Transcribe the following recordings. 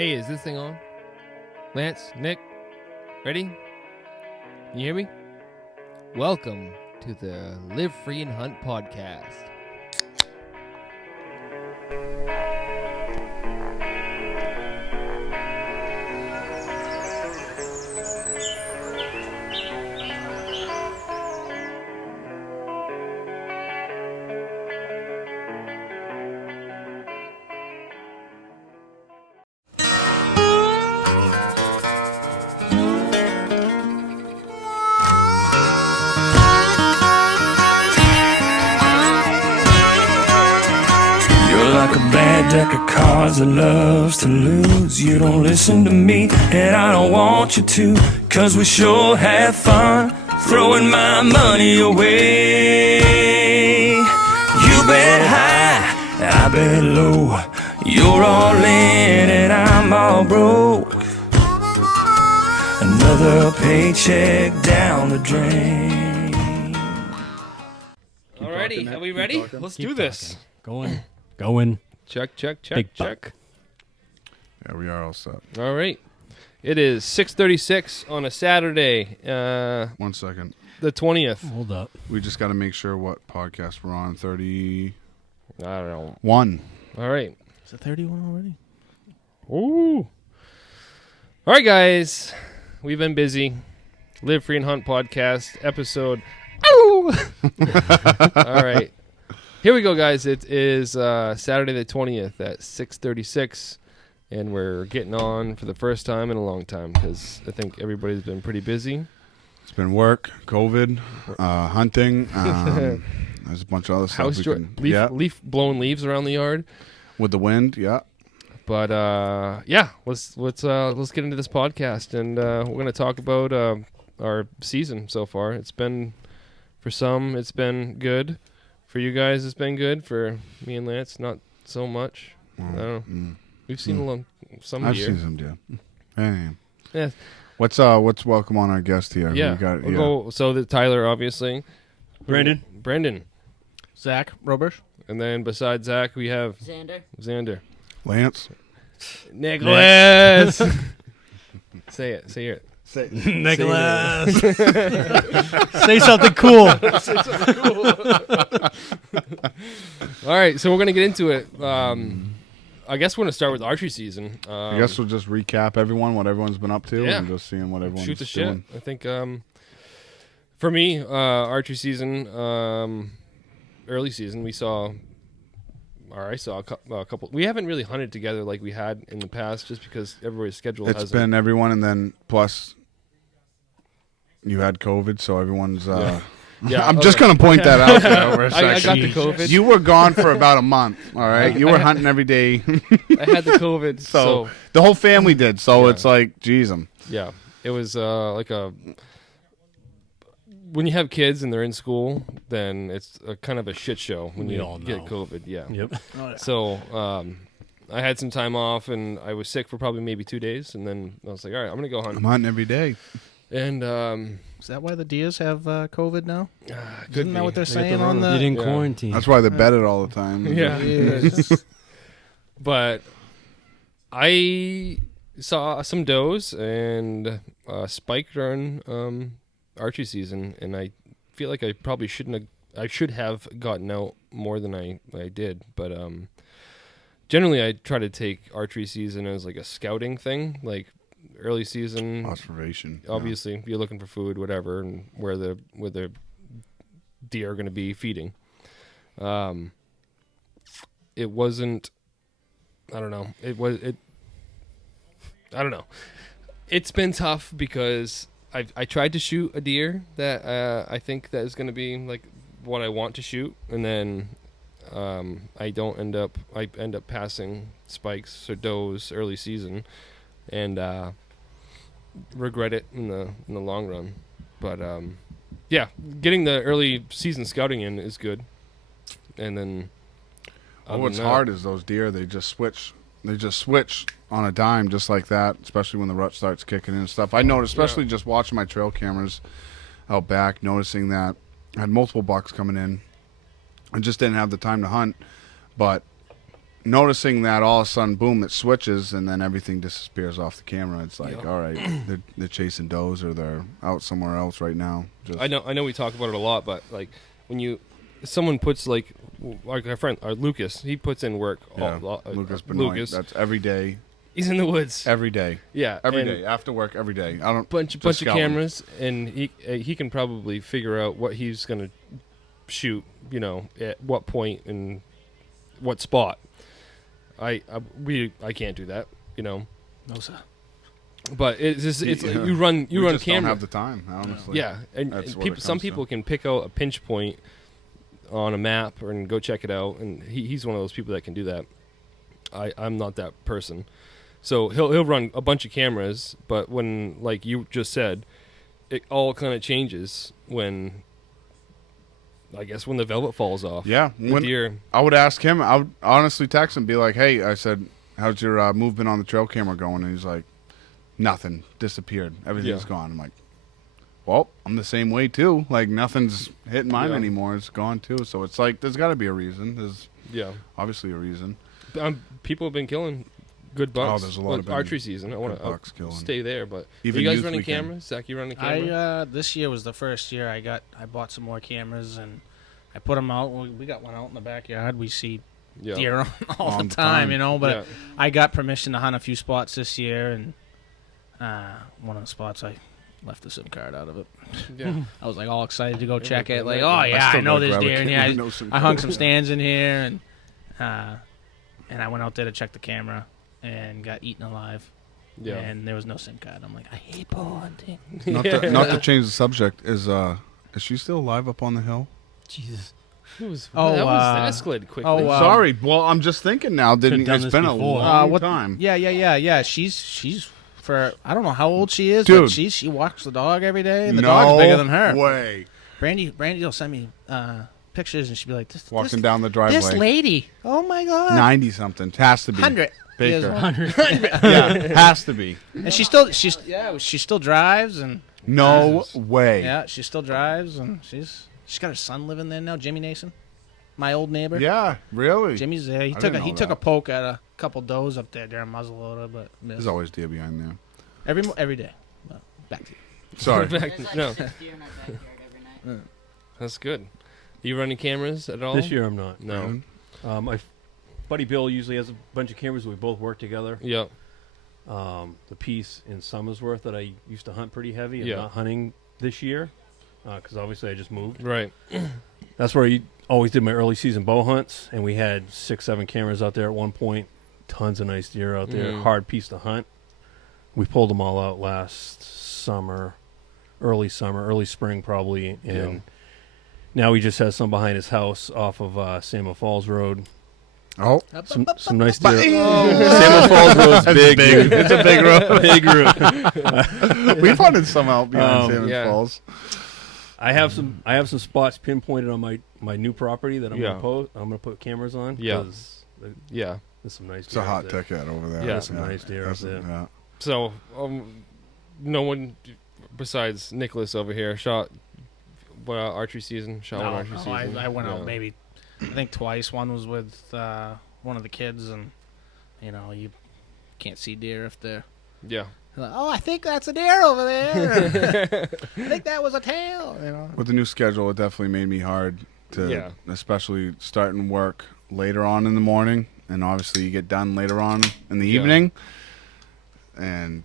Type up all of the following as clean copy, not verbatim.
Hey, is this thing on? Lance, Nick, ready? Can you hear me? Welcome to the Live Free and Hunt podcast. Deck of cards that loves to lose. You don't listen to me, and I don't want you to, 'cause we sure have fun throwing my money away. You bet high, I bet low. You're all in and I'm all broke. Another paycheck down the drain. Alrighty, are we ready? Let's do this. Going. Check. Big buck. Yeah, we are all set. All right. It is 6:36 on a Saturday, 1 second. the 20th. Hold up. We just got to make sure what podcast we're on. 31. I don't know. All right. Is it 31 already? Ooh. All right, guys. We've been busy. Live Free and Hunt podcast episode. All right. Here we go, guys. It is Saturday the 20th at 6:36, and we're getting on for the first time in a long time because I think everybody's been pretty busy. It's been work, COVID, hunting. There's a bunch of other stuff. Leaf blowing leaves around the yard With the wind, yeah. But let's get into this podcast, and we're gonna talk about our season so far. It's been, for some, it's been good. For you guys, it's been good. For me and Lance, not so much. I don't know. We've seen some I've deer. seen some deer. Hey. Yeah. What's welcome on our guest here? Yeah. We'll go. So Tyler, obviously. Brandon. Zach Robersh. And then besides Zach, we have Xander. Lance. Nicholas. Say it. Nicholas. Say something cool. All right, so we're going to get into it. I guess we're going to start with archery season. I guess we'll just recap what everyone's been up to, and just seeing what everyone's shoot the doing. shit. I think for me, archery season, early season, I saw a couple. We haven't really hunted together like we had in the past, just because everybody's schedule has. It's been everyone, and then plus you had COVID, so everyone's. Yeah, I'm just going to point that out there over a second. I got the COVID. You were gone for about a month, all right? You were hunting every day. I had the COVID, so the whole family did, so it's like, geez, yeah, it was like a. When you have kids and they're in school, then it's a kind of a shit show when you get COVID. Yeah. Yep. So I had some time off, and I was sick for probably maybe 2 days, and then I was like, all right, I'm going to go hunt. I'm hunting every day. And is that why the deers have COVID now? Isn't that what they're saying on the? You didn't quarantine. That's why they bet it all the time. Yeah. But I saw some does and spike during archery season, and I feel like I probably I should have gotten out more than I did. But generally, I try to take archery season as like a scouting thing, like. Early season observation. Obviously, you're looking for food, whatever, and where the deer are going to be feeding. It wasn't. I don't know. I don't know. It's been tough because I tried to shoot a deer that I think that is going to be like what I want to shoot, and then I end up passing spikes or does early season. And regret it in the long run, but getting the early season scouting in is good. And then, what's hard is those deer. They just switch on a dime, just like that. Especially when the rut starts kicking in and stuff. I noticed, especially just watching my trail cameras out back, noticing that I had multiple bucks coming in. I just didn't have the time to hunt, but noticing that all of a sudden, boom, it switches, and then everything disappears off the camera. It's like, all right, they're chasing does, or they're out somewhere else right now. I know we talk about it a lot, but like when someone puts like our friend, our Lucas, he puts in work. Lucas Benoit, Lucas, that's every day. he's in the woods Every day. Yeah, Every day. After work, every day. I don't bunch of cameras, and he can probably figure out what he's gonna shoot. At what point and what spot. I can't do that. No, sir. But it's just you run we just camera. Don't have the time, honestly. Yeah, and some people can pick out a pinch point on a map and go check it out, and he's one of those people that can do that. I'm not that person, so he'll run a bunch of cameras. But when, like you just said, it all kind of changes when, I guess, when the velvet falls off. Yeah, the deer. I would ask him. I would honestly text him, be like, "Hey," I said, "How's your movement on the trail camera going?" And he's like, "Nothing. Disappeared. Everything's gone." I'm like, "Well, I'm the same way too. Like nothing's hitting mine anymore. It's gone too." So it's like there's got to be a reason. There's obviously a reason. People have been killing good bucks. Oh, there's a lot of archery season. I want to stay there, but even you guys youth running weekend. cameras? Zach, you running camera? I this year was the first year I bought some more cameras and I put them out. We got one out in the backyard. We see deer on all the time, But I got permission to hunt a few spots this year, and one of the spots I left the SIM card out of it. Yeah. I was like all excited to go check it. Like, I I know this grab a deer. And camera, I hung some stands in here, and I went out there to check the camera and got eaten alive. Yeah. And there was no SIM card. I'm like, I hate bow hunting. Not to change the subject. Is she still alive up on the hill? Jesus. That escalated quickly. Sorry. Well, I'm just thinking now. It's been a long time. Yeah. She's for I don't know how old she is, dude. but she walks the dog every day, and the dog's bigger than her. Way. Brandy will send me pictures, and she'll be like, walking down the driveway. This lady, oh my god, 90 something, has to be 100. Baker. 100. Yeah, has to be. And she still drives, and no way. Yeah, she still drives, and she's got her son living there now, Jimmy Nason, my old neighbor. Yeah, really. Jimmy's there. He took a poke at a couple does up there during muzzleloader, but there's always deer behind there. Every day. Well, back to you. Sorry. No. That's good. You running cameras at all? This year I'm not. No. My buddy Bill usually has a bunch of cameras. We both work together. Yeah. The piece in Somersworth that I used to hunt pretty heavy. I'm not hunting this year because obviously I just moved. Right. That's where I always did my early season bow hunts, and we had 6-7 cameras out there at one point. Tons of nice deer out there. Hard piece to hunt. We pulled them all out last summer, early spring probably, and now he just has some behind his house off of Salmon Falls Road. Oh, some nice deer. Salmon Falls Road's big. It's a big road. Big road. We've hunted some out behind Salmon Falls. I have some spots pinpointed on my new property that I'm gonna put cameras on. Yeah. Yeah. There's some nice deer. It's a hot ticket over there. Yeah. There's some nice deer out there. Yeah. So, no one besides Nicholas over here shot archery season. Shot one archery season. I went out maybe, I think twice. One was with one of the kids, and you can't see deer if they're. Yeah. Like, I think that's a deer over there. I think that was a tail. With the new schedule, it definitely made me hard to, especially starting work later on in the morning, and obviously you get done later on in the evening, and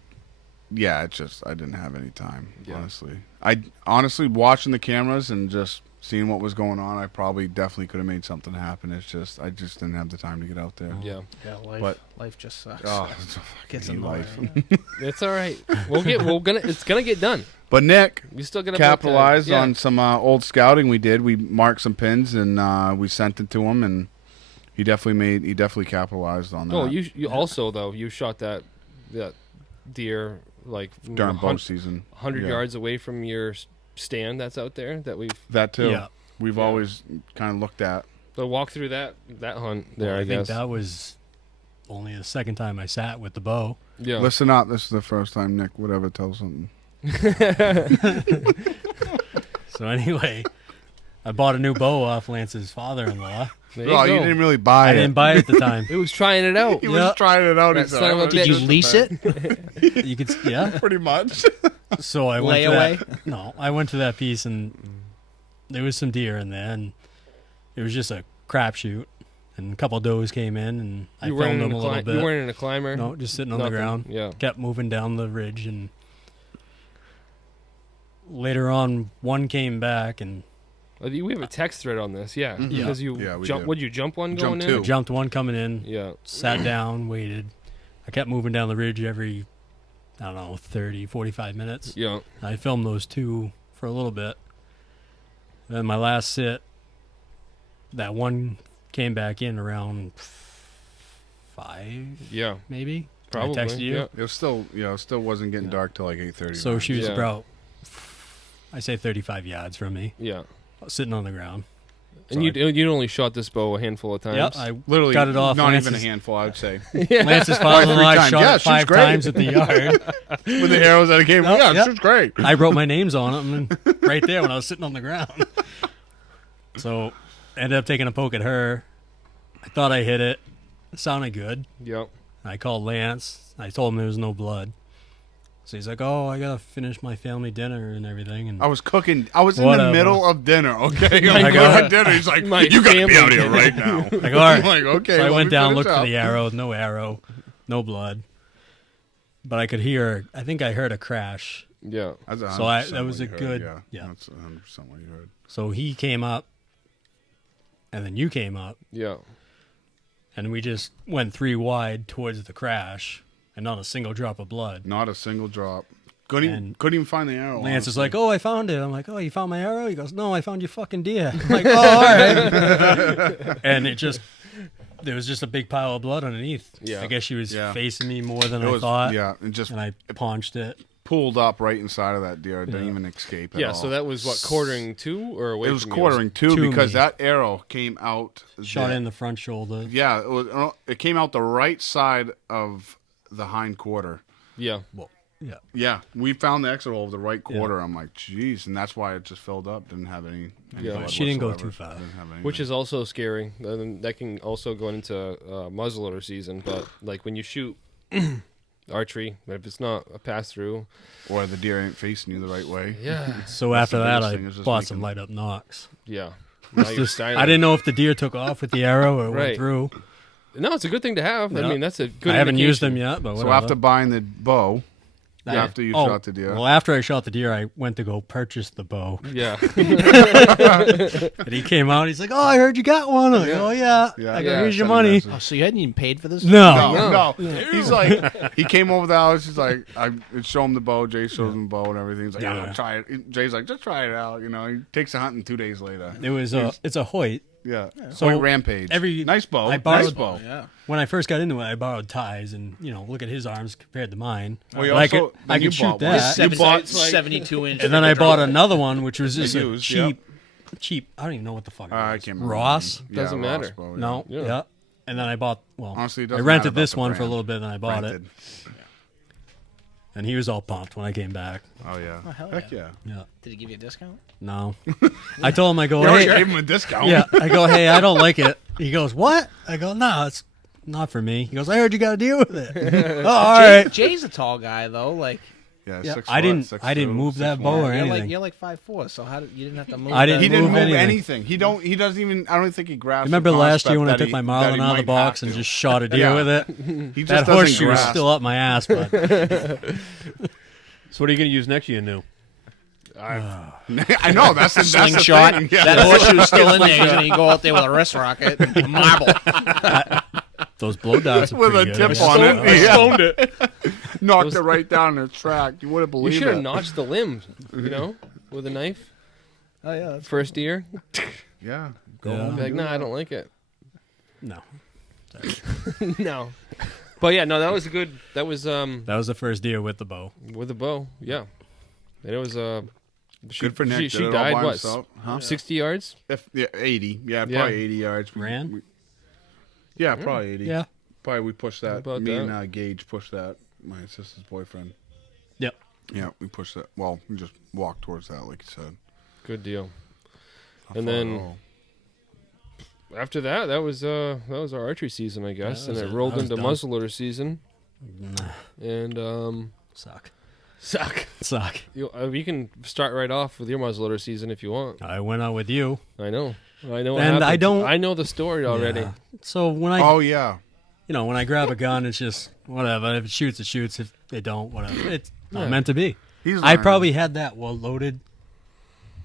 I didn't have any time. Honestly, watching the cameras and just seeing what was going on, I probably definitely could have made something happen. I just didn't have the time to get out there. Yeah. Life just sucks. Oh, Gets in life. It's all right. It's gonna get done. But Nick, we still gotta capitalize on some old scouting we did. We marked some pins and we sent it to him, and he definitely capitalized on that. Oh, you also though you shot that deer like during bow season, 100 yards away from your stand that's out there that too. We've always kind of looked at. So walk through that hunt there. I guess think that was only the second time I sat with the bow. Yeah. Listen up. This is the first time Nick would ever tell something. So anyway, I bought a new bow off Lance's father-in-law. There Well, you go. didn't really buy I it. didn't buy it at the time. It was trying it out. He was trying it out. That He said, son of a Did you lease it? You could, yeah. Pretty much. So I went Layaway? to that. No, I went to that piece and there was some deer in there, and it was just a crapshoot. And a couple does came in, and I You filmed weren't them a little bit. You weren't in a climber. No, just sitting on the Nothing. ground. Yeah. Kept moving down the ridge, and later on, one came back, and We have a text thread on this, yeah. Mhm. Because you Yeah, we jump. do. Would you jump one Jump going two. in? jumped one coming in. Yeah. Sat down, waited. I kept moving down the ridge every, I don't know, 30, 45 minutes. Yeah. I filmed those two for a little bit. Then my last sit, that one came back in around 5, Yeah. maybe. Probably. I texted you. Yeah. It still wasn't getting dark till like 8:30. So she was Yeah. about, I say 35 yards from me, Yeah. sitting on the ground. And you'd only shot this bow a handful of times. Yep, I literally got it off Not Lance's, even a handful, I would say. Lance's father-in-law times. shot Yeah, it she's 5 great. times at the yard. With the arrows that it came. Yep, Yeah, yep. she's great. I wrote my names on them and right there when I was sitting on the ground. So ended up taking a poke at her. I thought I hit it. It sounded good. Yep. I called Lance. I told him there was no blood. So he's like, "Oh, I gotta finish my family dinner and everything." And I was cooking. I was in Whatever. the middle of dinner. Okay, I I'm got at dinner. He's like, my "You gotta be family out here dinner." right now." like, all right. I'm like, okay. So I let went me down, finish looked for up. the arrow. No arrow, no blood. But I could hear. I think I heard a crash. Yeah. That's So 100% that was what a you good- heard, yeah. That's 100% what you heard. So he came up, and then you came up, Yeah. and we just went 3 wide towards the crash, and not a single drop of blood. Not a single drop. Couldn't And even find the arrow. Lance is honestly. like, "Oh, I found it." I'm like, "Oh, you found my arrow?" He goes, "No, I found your fucking deer." I'm like, "Oh, all right." And there was just a big pile of blood underneath. Yeah. I guess she was Yeah. facing me more than It I was, thought. yeah, and just And I paunched it. pulled up right inside of that deer. It didn't Yeah. even escape at Yeah. all. So that was what, quartering 2 or away It was from you? quartering two To because me. that arrow came out. Shot in the front shoulder. Yeah, it came out the right side of the hind quarter. Yeah. Well, yeah. Yeah, we found the exit hole of the right quarter. I'm like, jeez, and that's why it just filled up. Didn't have any. Yeah. blood She didn't go whatsoever. too far. Didn't have anything. Which is also scary. And that can also go into muzzleloader season. But like when you shoot archery, if it's not a pass through, or the deer ain't facing you the right way. yeah, So That's after the that, biggest I thing, is just bought making- some light up knocks. yeah. Now you're Just, styling. I didn't know if the deer took off with the arrow or it Right. went through. No, it's a good thing to have. I Yeah. mean, that's a good. I haven't used indication. them yet, but So whatever. after buying the bow, I- after you oh, shot the deer, Well, after I shot the deer, I went to go purchase the bow. Yeah. And he came out. He's like, "Oh, I heard you got one." I'm like, "Oh yeah." Yeah. I go, Yeah, "Here's your send a money." message. Oh, so you hadn't even paid for this? No. No. He's like, he came over the house. He's like, I show him the bow. Jay shows him the bow and everything. He's like, Yeah. try it. Jay's like, just try it out. You know, he takes a hunting 2 days later. It was it's a Hoyt. Yeah. So So Rampage. nice bow. I borrowed- nice bow. Yeah. When I first got into it, I borrowed ties, and look at his arms compared to mine. Well, you But I also- could then you shoot bought one. that. Seven, bought, 72 inch. And then I bought another one, which was just a used, cheap. I don't even know what the fuck. It I was. can't remember. Ross. Yeah, Doesn't Ross matter. bow, yeah. No. Yeah. Yeah. And then I bought. Well, Honestly, it I doesn't matter rented about this the one for a brand. little bit, and I bought Rented. it. And he was all pumped when I came back. Oh yeah. Oh, hell Heck yeah. Yeah. Did he give you a discount? No. I told him, I go, You already hey. gave him a discount. Yeah. I go, hey, I don't like it. He goes, what? I go, no, it's not for me. He goes, I heard you got to deal with it. Oh, all right. Jay's a tall guy though. Like Yeah. Yeah, 6 I didn't- foot, I didn't 6'2", move that 6'1". bow or you're anything. like you're like 5'4", so how did you didn't have to move? I didn't He didn't move move anything. anything. He doesn't even. I don't think he grasped. Remember the last year when I concept took my that marlin he out of the might box have and to. just shot a deer Yeah. with it? He just That doesn't horseshoe is grasp. still up my ass, but So what are you going to use next year, new? I know that's the slingshot. That's the thing. Yeah. That horseshoe's still in there. He's gonna go out there with a wrist rocket and a marble. those blow darts are With a pretty good. tip I on guess. it. Yeah. Stoned it. Knocked it right down the track. You wouldn't You believe should have it. notched the limb, with a knife. Oh yeah. First deer. Yeah. Yeah. Be like, nah, I don't like it. No. No. But yeah, no, that was good. That was That was the first deer with the bow. with a bow. Yeah. And it was Good for Nick. She Did it all died by what? himself. Huh? 60 yards. 80. Yeah, Yeah. probably 80 yards. Ran? Yeah, probably 80. Yeah. Probably we pushed that. About Me that. and Gage pushed that. My sister's boyfriend. Yep. Yeah, we pushed that. Well, we just walked towards that, like you said. Good deal. And then after that was our archery season, I guess, and it rolled into muzzleloader season. Nah. And Suck. You can start right off with your muzzleloader season if you want. I went out with you. I know. What and I happened. don't. I know the story already. Yeah. So when I. Oh yeah. When I grab a gun, it's just whatever. If it shoots, it shoots. If it don't, whatever. It's not meant to be. I probably had that loaded.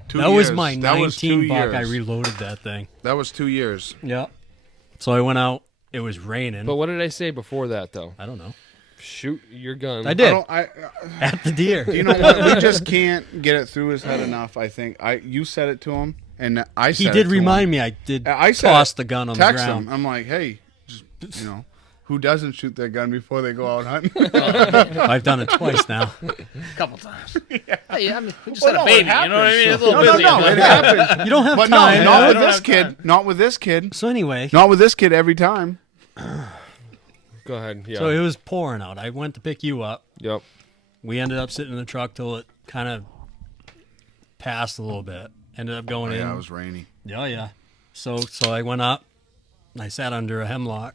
2 that years. was my that 19 buck. years. I reloaded that thing. That was 2 years. Yeah. So I went out. It was raining. But what did I say before that, though? I don't know. Shoot your gun. I did. At the deer. You know what? We just can't get it through his head enough. I think you said it to him, and I said he did it to remind him. me. I did. I toss the gun on the text ground. him. I'm like, hey, just, who doesn't shoot their gun before they go out hunting? I've done it twice now. A couple times. Yeah. Hey, I mean, we just had a baby. You know what I mean? It's a little No, busy. it happens. You don't have But time. no, not I with don't this have kid. time. Not with this kid. So anyway. Not with this kid every time. Go ahead. Yeah. So it was pouring out. I went to pick you up. Yep. We ended up sitting in the truck till it kind of passed a little bit. Ended up going in. Yeah, it was rainy. Oh, yeah. So I went up, and I sat under a hemlock.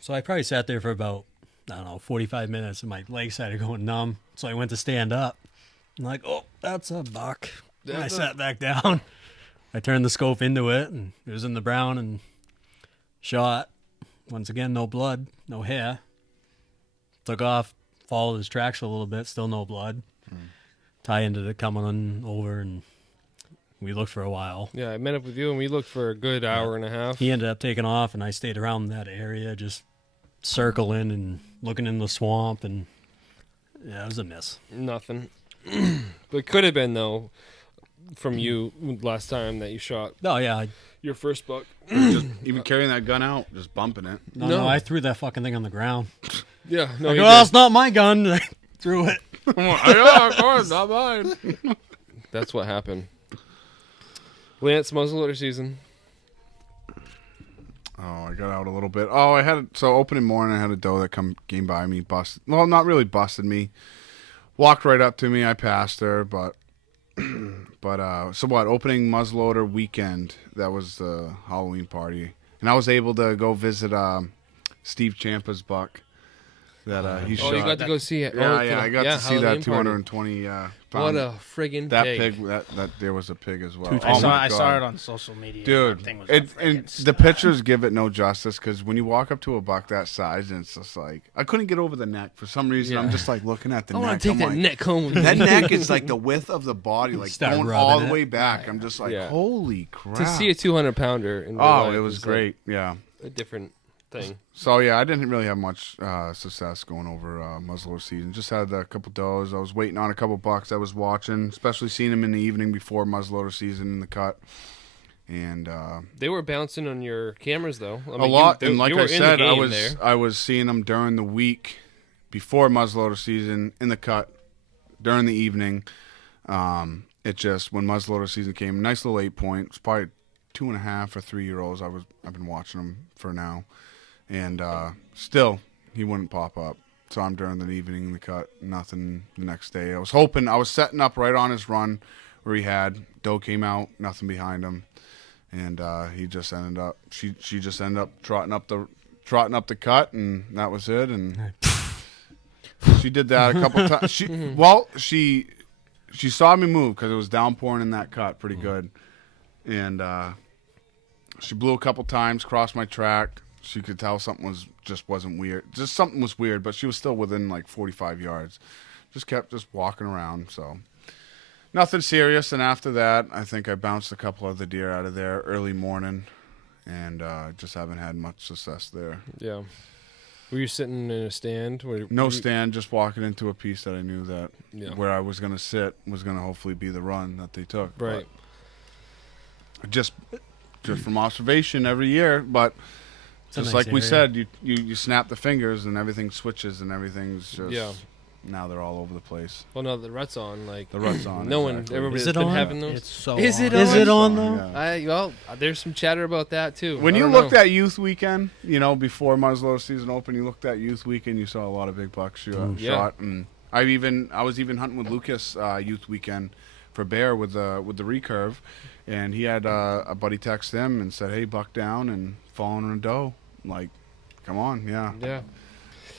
So I probably sat there for about, 45 minutes, and my legs started going numb. So I went to stand up. I'm like, oh, that's a buck. And I sat back down. I turned the scope into it, and it was in the brown, and shot. Once again, no blood, no hair. Took off, followed his tracks for a little bit, still no blood. Ty ended up coming on over, and we looked for a while. Yeah, I met up with you, and we looked for a good hour and a half. He ended up taking off, and I stayed around that area, just circling and looking in the swamp, and yeah, it was a miss. Nothing. But it could have been, though, from you last time that you shot Oh, yeah. your first buck. Just even carrying that gun out, just bumping it. No, I threw that fucking thing on the ground. Yeah, no, I you go, well, did. it's not my gun. I threw it. Yeah, of course, not mine. That's what happened. Lance, muzzleloader season. Oh, I got out a little bit. Oh, opening morning, I had a doe that came by me, busted. Well, not really busted me. Walked right up to me. I passed her, but so what? Opening muzzleloader weekend. That was the Halloween party, and I was able to go visit Steve Champa's buck. That he shot. Oh, you got to go see it. Yeah, I got to see that Halloween 220 party. pound. What a friggin' that pig. that there was a pig as well. I saw it on social media. Dude, That thing was and the pictures give it no justice because when you walk up to a buck that size, and it's just like I couldn't get over the neck for some reason. Yeah. I'm just like looking at the I neck. want to take that like, neck home. That neck is like the width of the body, like Start going rubbing all the it. way back. I'm just like, Yeah. holy crap! To see a 200-pounder in real oh, life it was great. Yeah. a different thing. So yeah, I didn't really have much success going over muzzleloader season. Just had a couple does. I was waiting on a couple bucks. I was watching, especially seeing them in the evening before muzzleloader season in the cut. And They were bouncing on your cameras though. I mean, a lot. You, and like you were I in the said, game I was seeing them during the week before muzzleloader season in the cut during the evening. It just when muzzleloader season came, nice little 8 point. It's probably 2.5 or 3 year olds. I've been watching them for now. And still, he wouldn't pop up. Saw him during the evening in the cut. Nothing the next day. I was setting up right on his run where he had. Doe came out, nothing behind him. And he just ended up, she just ended up trotting up the cut, and that was it. And she did that a couple times. She saw me move because it was downpouring in that cut pretty good. And she blew a couple times, crossed my track. She could tell something wasn't weird. Just something was weird, but she was still within like 45 yards. Just kept walking around. So nothing serious. And after that, I think I bounced a couple of the deer out of there early morning, and just haven't had much success there. Yeah. Were you sitting in a stand? No stand, just walking into a piece that I knew that where I was going to sit was going to hopefully be the run that they took. Right. But just from observation every year, but. Just nice like we area. said, you snap the fingers and everything switches and everything's just now they're all over the place. Well, no, the rut's on. Like The rut's on. no one, exactly. everybody's Is it been on? having those. It's so Is it on. Is it on, though? Yeah. There's some chatter about that too. When I you don't looked know. at youth weekend, before muzzleloader season open, you looked at youth weekend, you saw a lot of big bucks shot. And I was even hunting with Lucas youth weekend for bear with the recurve, and he had a buddy text him and said, "Hey, buck down and falling on a doe." Like, come on, yeah,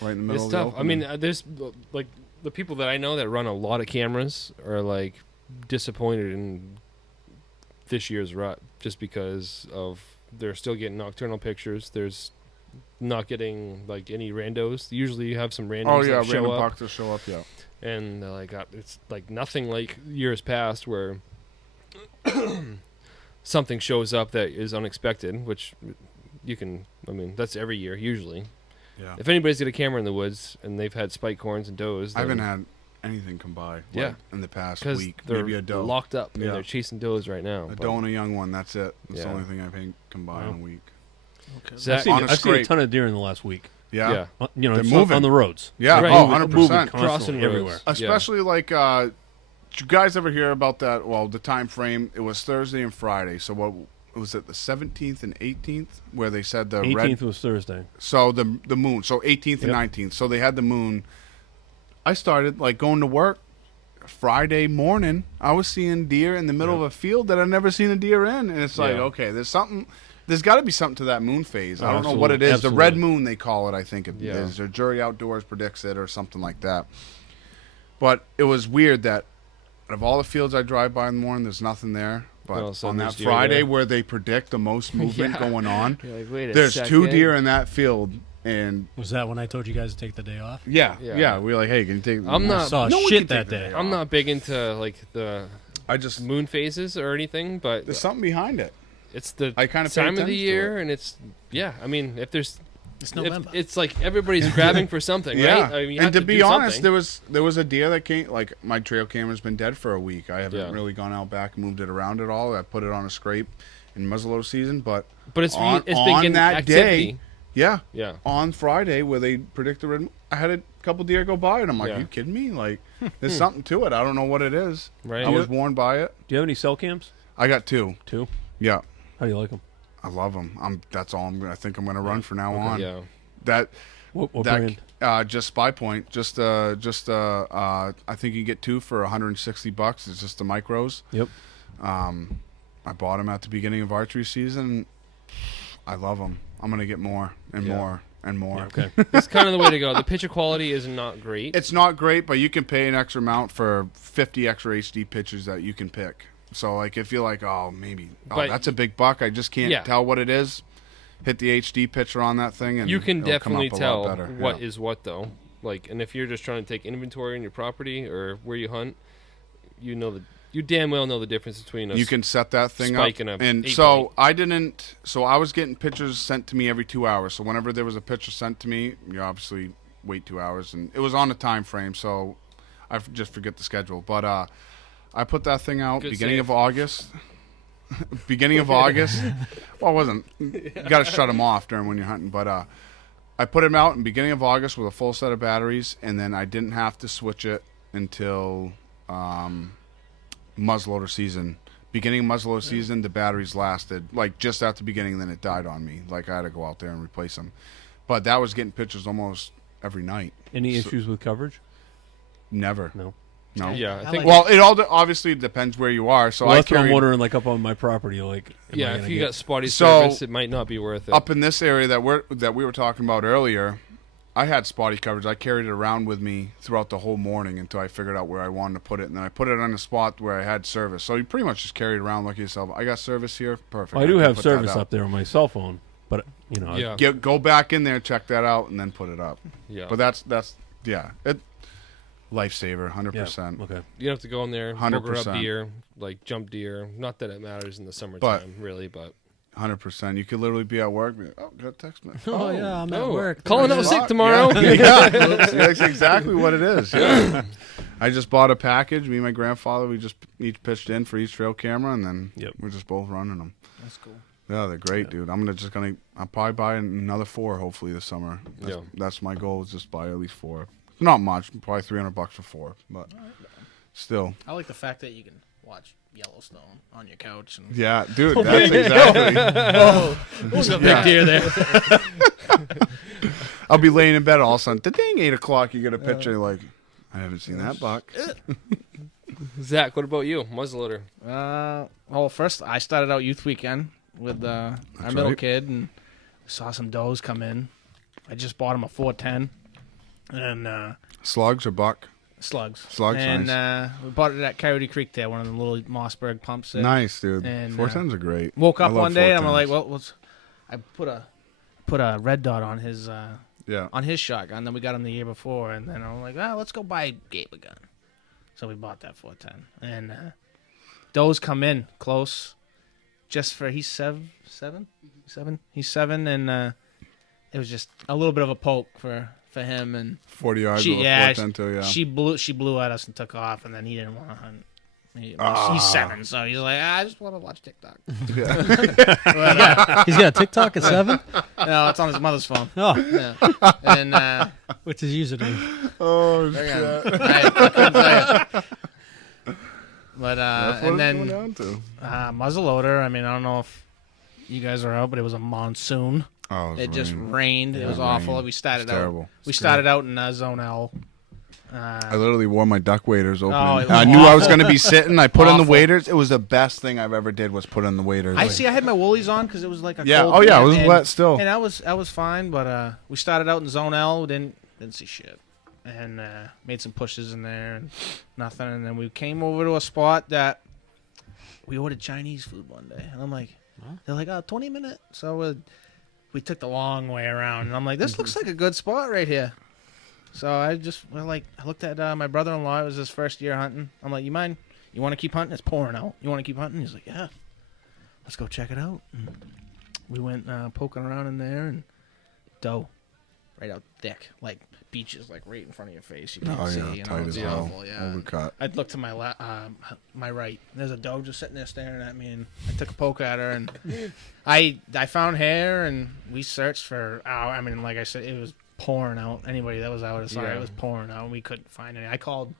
right in the middle. It's of the tough. I opening. mean, there's like the people that I know that run a lot of cameras are like disappointed in this year's rut just because of they're still getting nocturnal pictures. There's not getting like any randos. Usually you have some randos that show random up, bucks that show up, and like it's like nothing like years past where something shows up that is unexpected, which you can. I mean, that's every year usually. yeah. If anybody's got a camera in the woods and they've had spike horns and does, I haven't had anything come by. In the past because week, they're maybe a doe, locked up and they're chasing does right now. a doe and a young one. That's it. That's the Yeah. only thing I've had come by in a week. Okay. Zach, on a I've seen a scrape. ton of deer in the last week. Yeah. You know, They're it's moving on the roads. Yeah. Right. Oh, Moving 100%. constantly Crossing roads. everywhere. Especially like, did you guys ever hear about that? Well, the time frame, it was Thursday and Friday. So what was it, the 17th and 18th, where they said the 18th was Thursday. So the moon. So 18th and 19th. So they had the moon. I started like going to work Friday morning. I was seeing deer in the middle of a field that I'd never seen a deer in, and it's like, okay, there's something. There's got to be something to that moon phase. I don't know what it is. Absolutely. The red moon, they call it, I think it Yeah. is. Or Jury Outdoors predicts it or something like that. But it was weird that out of all the fields I drive by in the morning, there's nothing there. But All of a sudden on that there's deer Friday there. where they predict the most movement Yeah. going on, You're like, wait a there's second. 2 deer in that field. And Was that when I told you guys to take the day off? Yeah. we were like, hey, can you take I'm I not. saw No one shit can that take the day. day I'm not big into like the I just, moon phases or anything, but there's something behind it. it's the I kind of pay time of attention the to year, it. and it's I mean, if there's It's if November. it's like everybody's grabbing for something, Yeah, right? I mean, you and have to to be do honest, something. there was a deer that came. Like my trail camera's been dead for a week. I haven't Yeah. really gone out back and moved it around at all. I put it on a scrape in muzzleloader season, but But it's on been getting that activity. yeah, Yeah. on Friday where they predict the red, I had a couple deer go by, and I'm like, Yeah. "Are you kidding me? Like, there's something to it. I don't know what it is." Right. I was warned by it. Do you have any cell cams? I got 2. Two. Yeah, How do you like them? I love them. That's all I think I'm going to run for now on. Yeah. That. What That brand? just Spy Point, I think you get 2 for $160. It's just the micros. Yep. I bought them at the beginning of archery season. I love them. I'm gonna get more and Yeah. more and more. Okay. It's kind of the way to go. The picture quality is not great. It's not great, but you can pay an extra amount for 50 extra HD pictures that you can pick. So like if you're like, But- that's a big buck, I just can't Yeah. tell what it is. Hit the HD picture on that thing, and You can it'll come definitely up a lot tell better. what Yeah. is what, though. Like, and if you're just trying to take inventory on your property or where you hunt, you damn well know the difference between a You can set that thing spike up, and a and 8 so point. I didn't. So I was getting pictures sent to me every 2 hours. So whenever there was a picture sent to me, you obviously wait 2 hours, and it was on a time frame. So I just forget the schedule. But I put that thing out Good beginning save. of August. Beginning of August. Well, it wasn't. You got to shut them off during when you're hunting. But I put him out in beginning of August with a full set of batteries, and then I didn't have to switch it until muzzleloader season. Beginning of muzzleloader season, the batteries lasted like just at the beginning, then it died on me. Like I had to go out there and replace them. But that was getting pictures almost every night. Any issues with coverage? Never. No. No. Yeah, I I think. like- Well, it all obviously depends where you are. So Well, I that's what I'm carried wondering. Like up on my property, like am I yeah, if gonna you get- got spotty So, service, it might not be worth it. up in this area that we were talking about earlier. I had spotty coverage. I carried it around with me throughout the whole morning until I figured out where I wanted to put it, and then I put it on a spot where I had service. So you pretty much just carry it around, look at yourself. I got service here, perfect. Well, I do can have put that service out. up there on my cell phone, but yeah, Go back in there, check that out, and then put it up. yeah. But that's lifesaver, 100%. Okay. You have to go in there, 100%. booger up deer, like jump deer. Not that it matters in the summertime, really, but 100%. You could literally be at work. Be like, oh, got a text me. Oh, yeah, I'm at work. calling out There's- sick tomorrow. Yeah, that's exactly what it is. Yeah. I just bought a package. Me and my grandfather, we just each pitched in for each trail camera, and then we're just both running them. That's cool. Yeah, they're great, dude. I'll probably buy another 4 hopefully this summer. Yeah. That's my goal, is just buy at least 4. Not much, probably $300 for 4, but still. I like the fact that you can watch Yellowstone on your couch. And Yeah, dude, that's exactly. There's a big Yeah. deer there. I'll be laying in bed all of a sudden. Ding, 8 o'clock. You get a picture, you're like, I haven't seen that buck. Zach, what about you? Muzzleloader. Well, first I started out youth weekend with our middle kid, and saw some does come in. I just bought him a 410, and slugs or buck? Slugs. And nice. We bought it at Coyote Creek there, one of the little Mossberg pumps there. Nice, dude. And 410s are great. Woke up one day and I'm like, well, I put a red dot on his on his shotgun that we got him the year before, and then I'm like, let's go buy Gabe a gun. So we bought that 410, and those come in close, just for he's seven, he's 7, and it was just a little bit of a poke for him, and 40 yards with a 410 too. She blew at us and took off, and then he didn't want to hunt. He's 7, so he's like, I just want to watch TikTok. He's got a TikTok at 7? No, it's on his mother's phone. Oh. Yeah. And what's his username? Oh, shit. I couldn't tell you. But and then muzzleloader. I mean, I don't know if you guys are out, but it was a monsoon. Oh, it just rained. It was awful. We started terrible. We started out in Zone L. I literally wore my duck waders open. I knew I was going to be sitting. I put in the waders. It was the best thing I've ever did was put in the waders. I had my woolies on because it was like a cold day, it was wet still. And I was fine, but we started out in Zone L. We didn't see shit, and made some pushes in there and nothing. And then we came over to a spot that we ordered Chinese food one day, and I'm like, they're like, 20-minute. So we took the long way around, and I'm like, this looks like a good spot right here. So I looked at my brother-in-law. It was his first year hunting. I'm like, you mind? You want to keep hunting? It's pouring out. You want to keep hunting? He's like, yeah. Let's go check it out. And we went poking around in there, and doe, right out thick, like beaches, like right in front of your face. You can't see. You know, tight as hell. Overcut. I'd look to my right. There's a doe just sitting there staring at me, and I took a poke at her, and I found hair, and we searched for. I mean, like I said, it was pouring out. Anybody that was out, it was pouring out, and we couldn't find any. I called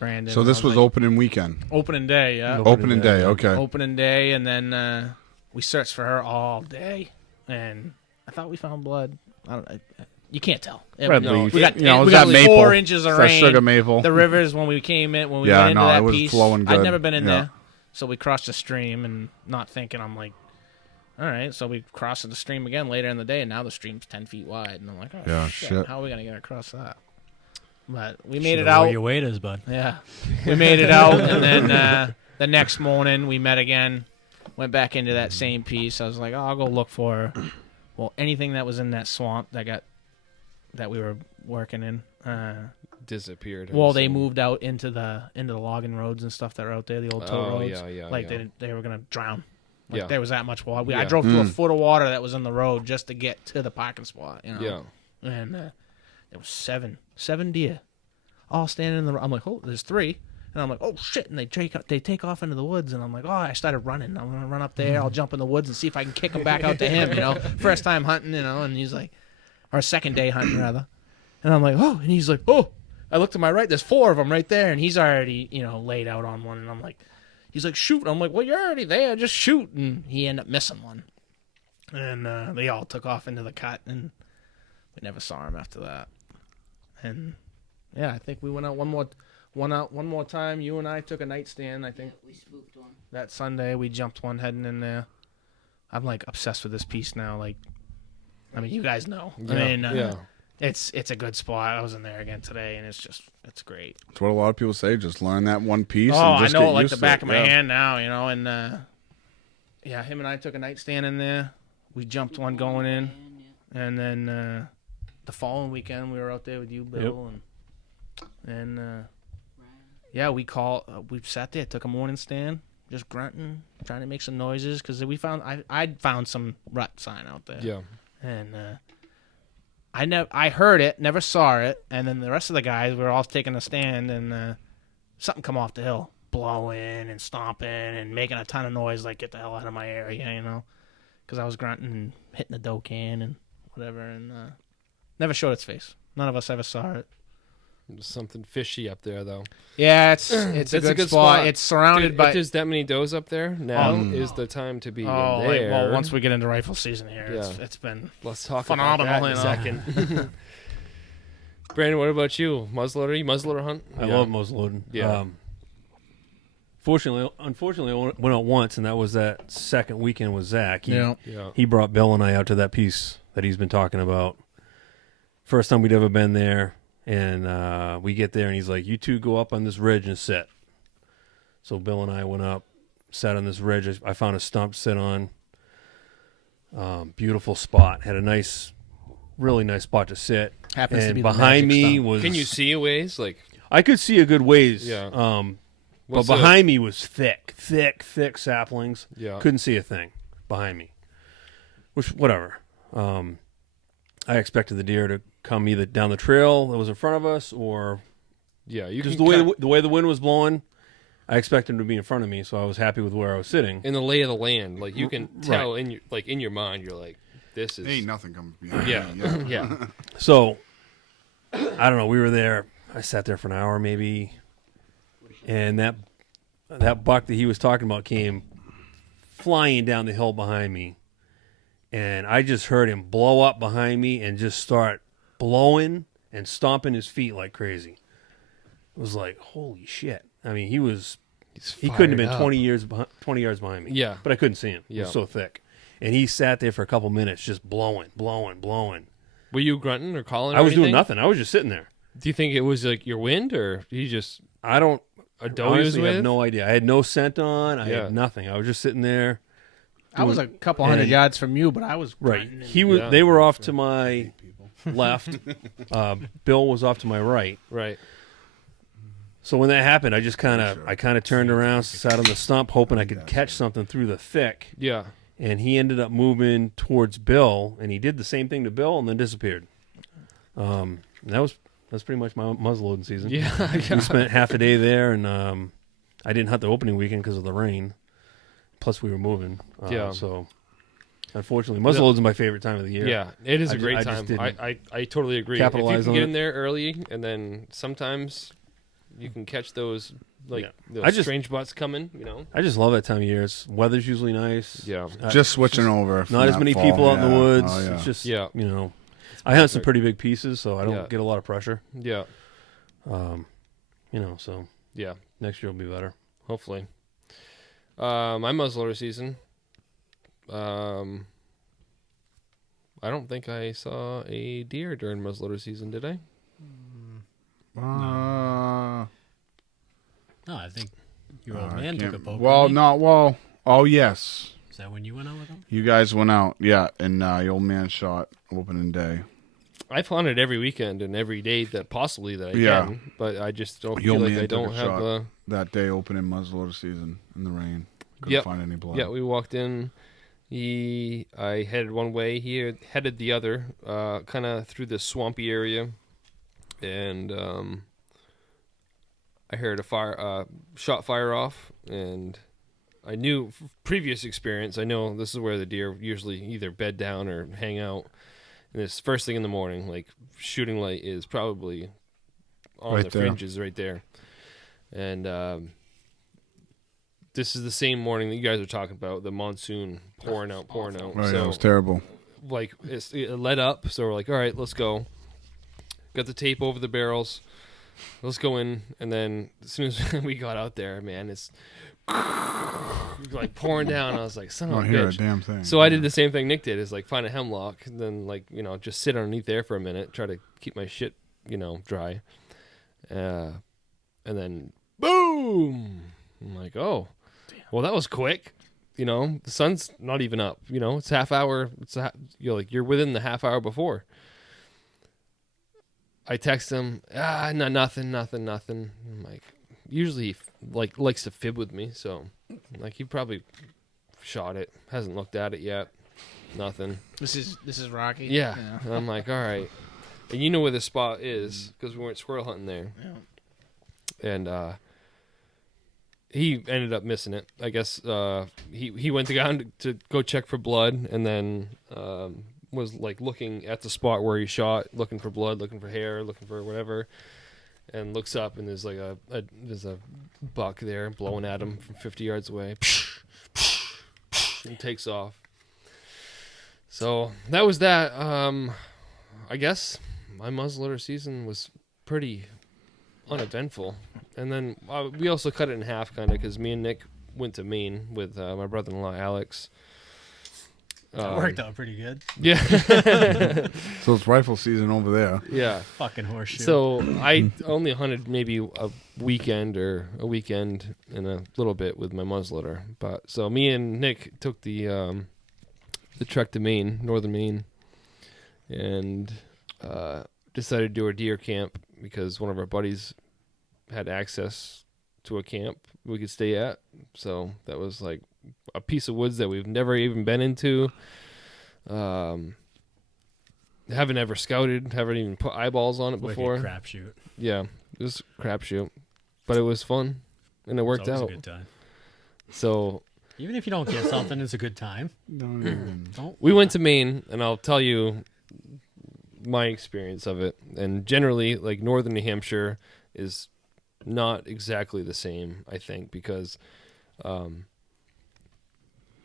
Brandon. So this was like, opening weekend. Opening day, yeah. Opening day, okay. Opening day, and then we searched for her all day, and I thought we found blood. You can't tell. Red leaf. We got maple. 4 inches of rain. Sugar maple. The rivers when we came in, when we went into that it was piece, flowing good. I'd never been in there, so we crossed the stream, and not thinking, I'm like, all right, so we crossed the stream again later in the day, and now the stream's 10 feet wide, and I'm like, oh shit, how are we gonna get across that? But we made it out. Where your weight is, bud. Yeah, we made it out, and then the next morning we met again, went back into that same piece. I was like, I'll go look for her. Well, anything that was in that swamp that we were working in disappeared. Well, they moved out into the logging roads and stuff that are out there, the old tow roads. Yeah. They were gonna drown. Like there was that much water. I drove through a foot of water that was in the road just to get to the parking spot. You know? Yeah. And there was seven deer, all standing in the. I'm like, oh, there's 3, and I'm like, oh shit! And they take off into the woods, and I'm like, oh, I started running. I'm gonna run up there. I'll jump in the woods and see if I can kick them back out to him. You know, first time hunting. You know, and he's like, or second day hunting rather, and I'm like, oh, and he's like, oh. I look to my right. There's 4 of them right there, and he's already laid out on one, and I'm like. He's like, shoot. I'm like, well, you're already there. Just shoot. And he ended up missing one. And they all took off into the cut, and we never saw him after that. And, yeah, I think we went out one more time. You and I took a nightstand, I think. We spooked one. That Sunday, we jumped one heading in there. I'm, like, obsessed with this piece now. Like, I mean, you guys know. Yeah. I mean, it's a good spot. I was in there again today, and it's great. It's what a lot of people say. Just learn that one piece. Oh, and just I know get it like used the to back it. of my hand now, and him and I took a nightstand in there. We jumped one going in, and then the following weekend we were out there with you, Bill, and we sat there, took a morning stand, just grunting, trying to make some noises because I'd found some rut sign out there. Yeah, and. I heard it, never saw it, and then the rest of the guys were all taking a stand, and something come off the hill, blowing and stomping and making a ton of noise, like get the hell out of my area, because I was grunting and hitting the doe can and whatever, and never showed its face. None of us ever saw it. There's something fishy up there, though. Yeah, it's a good spot. It's surrounded by. If there's that many does up there, now is the time to be in there. Well, once we get into rifle season here, it's been let's talk phenomenal about that in a second. Brandon, what about you? Muzzleloader? You muzzleloader hunt? I love muzzleloading. Yeah. unfortunately, I went out once, and that was that second weekend with Zach. Yeah. He brought Bill and I out to that piece that he's been talking about. First time we'd ever been there, and we get there, and he's like, "You two go up on this ridge and sit." So Bill and I went up, sat on this ridge. I found a stump to sit on. Beautiful spot. Had a really nice spot to sit. Happens and to be the behind magic me stump. was. Can you see a ways? Like, I could see a good ways. Yeah. But What's behind me was thick saplings. Yeah. Couldn't see a thing behind me. Which, whatever. I expected the deer to come either down the trail that was in front of us, or yeah, you because can the way the wind was blowing, I expected him to be in front of me, so I was happy with where I was sitting. in the lay of the land, like you can tell in your mind, you're like, this is Ain't nothing coming behind yeah, me. yeah. So, I don't know. We were there. I sat there for an hour maybe, and that buck that he was talking about came flying down the hill behind me, and I just heard him blow up behind me and just start blowing and stomping his feet like crazy. It was like, holy shit. I mean, he couldn't have been 20 yards behind me. Yeah. But I couldn't see him. He Yeah. was so thick. And he sat there for a couple minutes just blowing. Were you grunting or calling? I was doing anything? nothing. I was just sitting there. Do you think it was like your wind, or you just I don't a doe you was honestly have with? no idea. I had no scent on. I Yeah. had nothing. I was just sitting there. I was a couple hundred yards from you, but I was Right. grunting and- He was. Yeah. They were off to my left. Bill was off to my right. Right. So when that happened, I just kind of turned around, sat on the stump, hoping I could catch something through the thick. Yeah. And he ended up moving towards Bill, and he did the same thing to Bill, and then disappeared. And that's pretty much my muzzleloading season. Yeah. We spent half a day there, and I didn't hunt the opening weekend because of the rain. Plus, we were moving. Yeah. So, unfortunately, muzzleloading's my favorite time of the year. Yeah, it is I a great just time. didn't I totally agree. capitalize if you on can get it. in there early, and then sometimes you can catch those Yeah. those strange butts coming. You know. I just love that time of year. Weather's usually nice. Yeah. Just switching over. from Not as that many fall. people out in the Yeah. woods. Oh, yeah. It's just, Yeah. I hunt some pretty big pieces, so I don't Yeah. get a lot of pressure. Yeah. So Yeah. next year will be better. Hopefully. My muzzleloader season. I don't think I saw a deer during muzzleloader season, did I? No, I think your old man took a poke. Well, didn't he? not well. Oh yes, Is that when you went out with him? you guys went out. Yeah, and the old man shot opening day. I've hunted every weekend and every day that possibly that I Yeah. can, but I just don't The feel old like man I took a don't have shot the. that day opening muzzleloader season in the rain. Couldn't Yep. find any blood. Yeah, we walked in. I headed one way. He headed the other, kind of through this swampy area, and I heard a shot fire off, and I knew previous experience. I know this is where the deer usually either bed down or hang out. And it's first thing in the morning, like shooting light is probably on Right the there. fringes right there, and this is the same morning that you guys are talking about, the monsoon pouring out. Oh, yeah, it So was terrible. like it let up, so we're like, all right, let's go. Got the tape over the barrels. Let's go in, and then as soon as we got out there, man, it's like pouring down. I was like, son I of a don't hear a bitch. damn thing. So I did the same thing Nick did, is like find a hemlock, and then like, just sit underneath there for a minute, try to keep my shit, dry. And then boom! I'm like, oh, well, that was quick. The sun's not even up. It's half hour. You're within the half hour before. I text him, no, nothing. I'm like, usually he likes to fib with me, so like he probably shot it, hasn't looked at it yet, nothing. This is Rocky. Yeah. And I'm like, all right, and you know where the spot is because we weren't squirrel hunting there, and he ended up missing it. I guess he went to go check for blood, and then was like looking at the spot where he shot, looking for blood, looking for hair, looking for whatever, and looks up, and there's like there's a buck there blowing at him from 50 yards away, and takes off. So that was that. I guess my muzzleloader season was pretty uneventful. And then we also cut it in half, kind of, because me and Nick went to Maine with my brother-in-law Alex. That worked out pretty good. Yeah. So it's rifle season over there. Yeah. Fucking horseshoe. So I only hunted maybe a weekend and a little bit with my muzzleloader. But so me and Nick took the trek to Maine, northern Maine, and decided to do a deer camp because one of our buddies had access to a camp we could stay at. So that was like a piece of woods that we've never even been into. Haven't ever scouted, haven't even put eyeballs on it before. Crapshoot. Yeah, it was crapshoot, but it was fun and it worked out. A good time. So even if you don't get something, it's a good time. We went to Maine, and I'll tell you my experience of it. And generally, like northern New Hampshire is not exactly the same, I think, because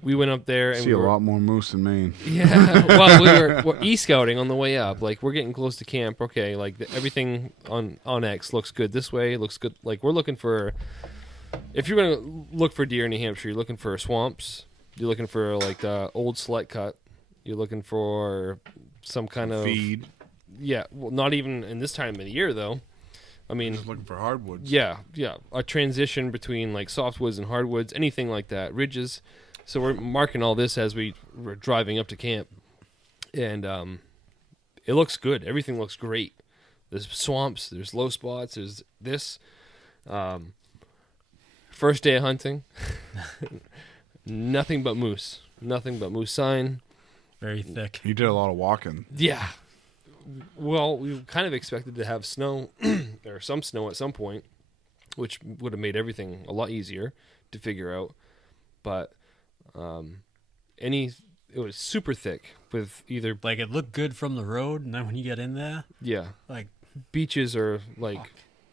we went up there and see a lot more moose in Maine. Yeah, well, we're e-scouting on the way up. Like we're getting close to camp. Okay, like everything on X looks good this way. Looks good. Like we're looking for. If you're gonna look for deer in New Hampshire, you're looking for swamps. You're looking for like the old select cut. You're looking for some kind of feed. Yeah, well, not even in this time of the year though. I mean, just looking for hardwoods. Yeah, a transition between like softwoods and hardwoods, anything like that, ridges. So we're marking all this as we're driving up to camp, and it looks good. Everything looks great. There's swamps, there's low spots, there's this. First day of hunting, nothing but moose sign. Very thick. You did a lot of walking. Yeah. Well, we kind of expected to have snow or some snow at some point, which would have made everything a lot easier to figure out. But it was super thick with either like it looked good from the road, and then when you get in there, yeah, like beaches are like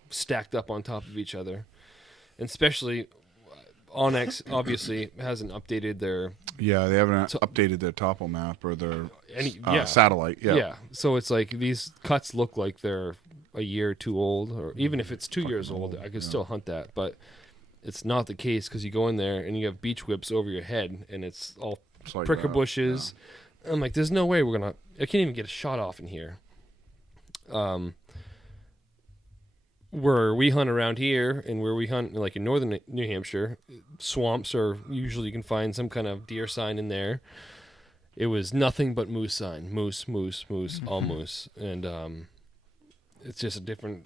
stacked up on top of each other, and especially Onyx obviously hasn't updated their they haven't updated their topo map or their satellite. Yeah, so it's like these cuts look like they're a year or two old, or even if it's 2 years old, I could still hunt that, but it's not the case because you go in there and you have beach whips over your head and it's all like pricker bushes. Yeah. I'm like, there's no way I can't even get a shot off in here. Where we hunt around here and where we hunt like in northern New Hampshire, swamps are usually you can find some kind of deer sign in there. It was nothing but moose sign, moose, all moose, and it's just a different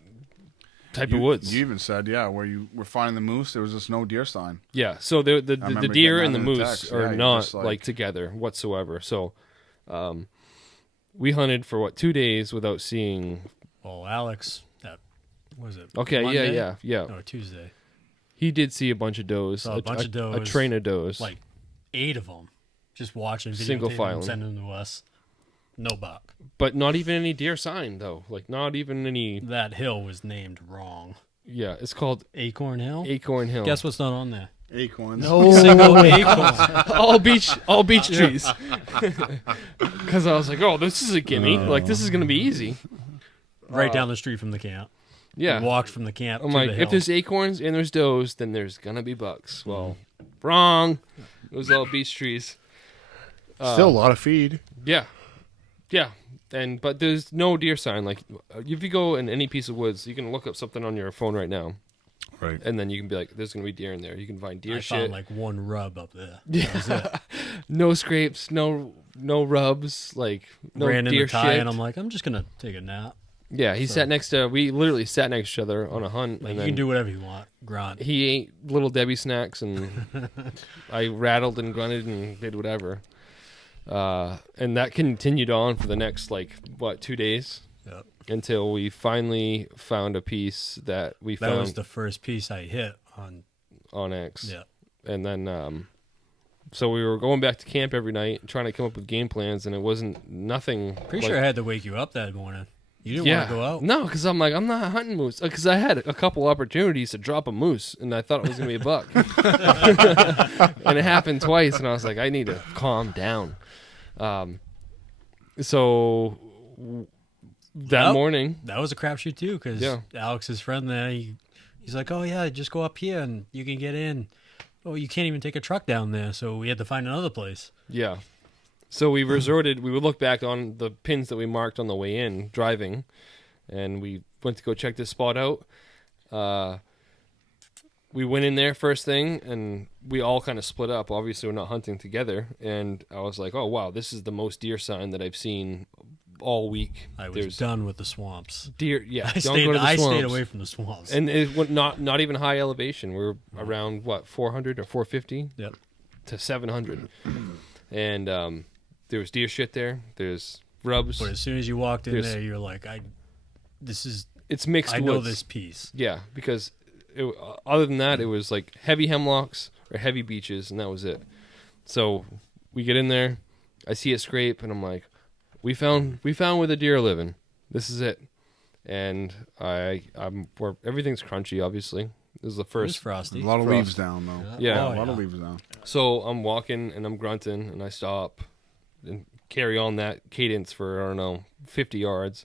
type of woods. You even said, where you were finding the moose, there was just no deer sign. Yeah, so the deer and the moose are not like together whatsoever. So we hunted for 2 days without seeing. Well, Alex. Was it? Okay, Monday? yeah. No, Tuesday. He did see a bunch of does. A bunch of does. A train of does. Like 8 of them. Just watching, single file, sending them to us. No buck. But not even any deer sign though. Like not even any. That hill was named wrong. Yeah, it's called Acorn Hill. Acorn Hill. Guess what's not on there? Acorns. No single acorn. all beach trees. Because I was like, oh, this is a gimme. Like this is gonna be easy. Right down the street from the camp. Yeah. We walked from the camp I'm to like, the hill. if there's acorns and there's does, then there's gonna be bucks. Well, wrong. It was all beech trees. Still a lot of feed. Yeah. But there's no deer sign. Like if you go in any piece of woods, you can look up something on your phone right now. Right. And then you can be like, there's gonna be deer in there. You can find deer I shit. found like one rub up there. Yeah. No scrapes, no rubs, like no Ran deer in the tie shit. and I'm like, I'm just gonna take a nap. Yeah, we literally sat next to each other on a hunt. Like, and you can do whatever you want. Grunt. He ate Little Debbie snacks, and I rattled and grunted and did whatever. And that continued on for the next 2 days. Yep. Until we finally found a piece that we found. That was the first piece I hit on X. Yeah. And then, so we were going back to camp every night, trying to come up with game plans, and it wasn't nothing. Pretty sure I had to wake you up that morning. You didn't want to go out? No, because I'm like, I'm not hunting moose. Because I had a couple opportunities to drop a moose, and I thought it was going to be a buck. And it happened twice, and I was like, I need to calm down. So that morning. That was a crapshoot too, because Alex's friend there, he's like, "Oh yeah, just go up here and you can get in." Oh, you can't even take a truck down there, so we had to find another place. Yeah. So we resorted. We would look back on the pins that we marked on the way in driving, and we went to go check this spot out. We went in there first thing, and we all kind of split up. Obviously, we're not hunting together. And I was like, "Oh wow, this is the most deer sign that I've seen all week." I was done with the swamps. Deer, yeah. I stayed away from the swamps. And it went not even high elevation. We're around 400 or 450 to 700, and there was deer shit there. There's rubs. But as soon as you walked in there, you're like, it's mixed. I woods. know this piece. Yeah, because other than that, it was like heavy hemlocks or heavy beeches, and that was it. So we get in there. I see it scrape, and I'm like, we found where the deer are living. This is it. And where everything's crunchy, obviously. This is the first. It's frosty. A lot of leaves down, though. Yeah. A lot of leaves down. So I'm walking, and I'm grunting, and I stop and carry on that cadence for, I don't know, 50 yards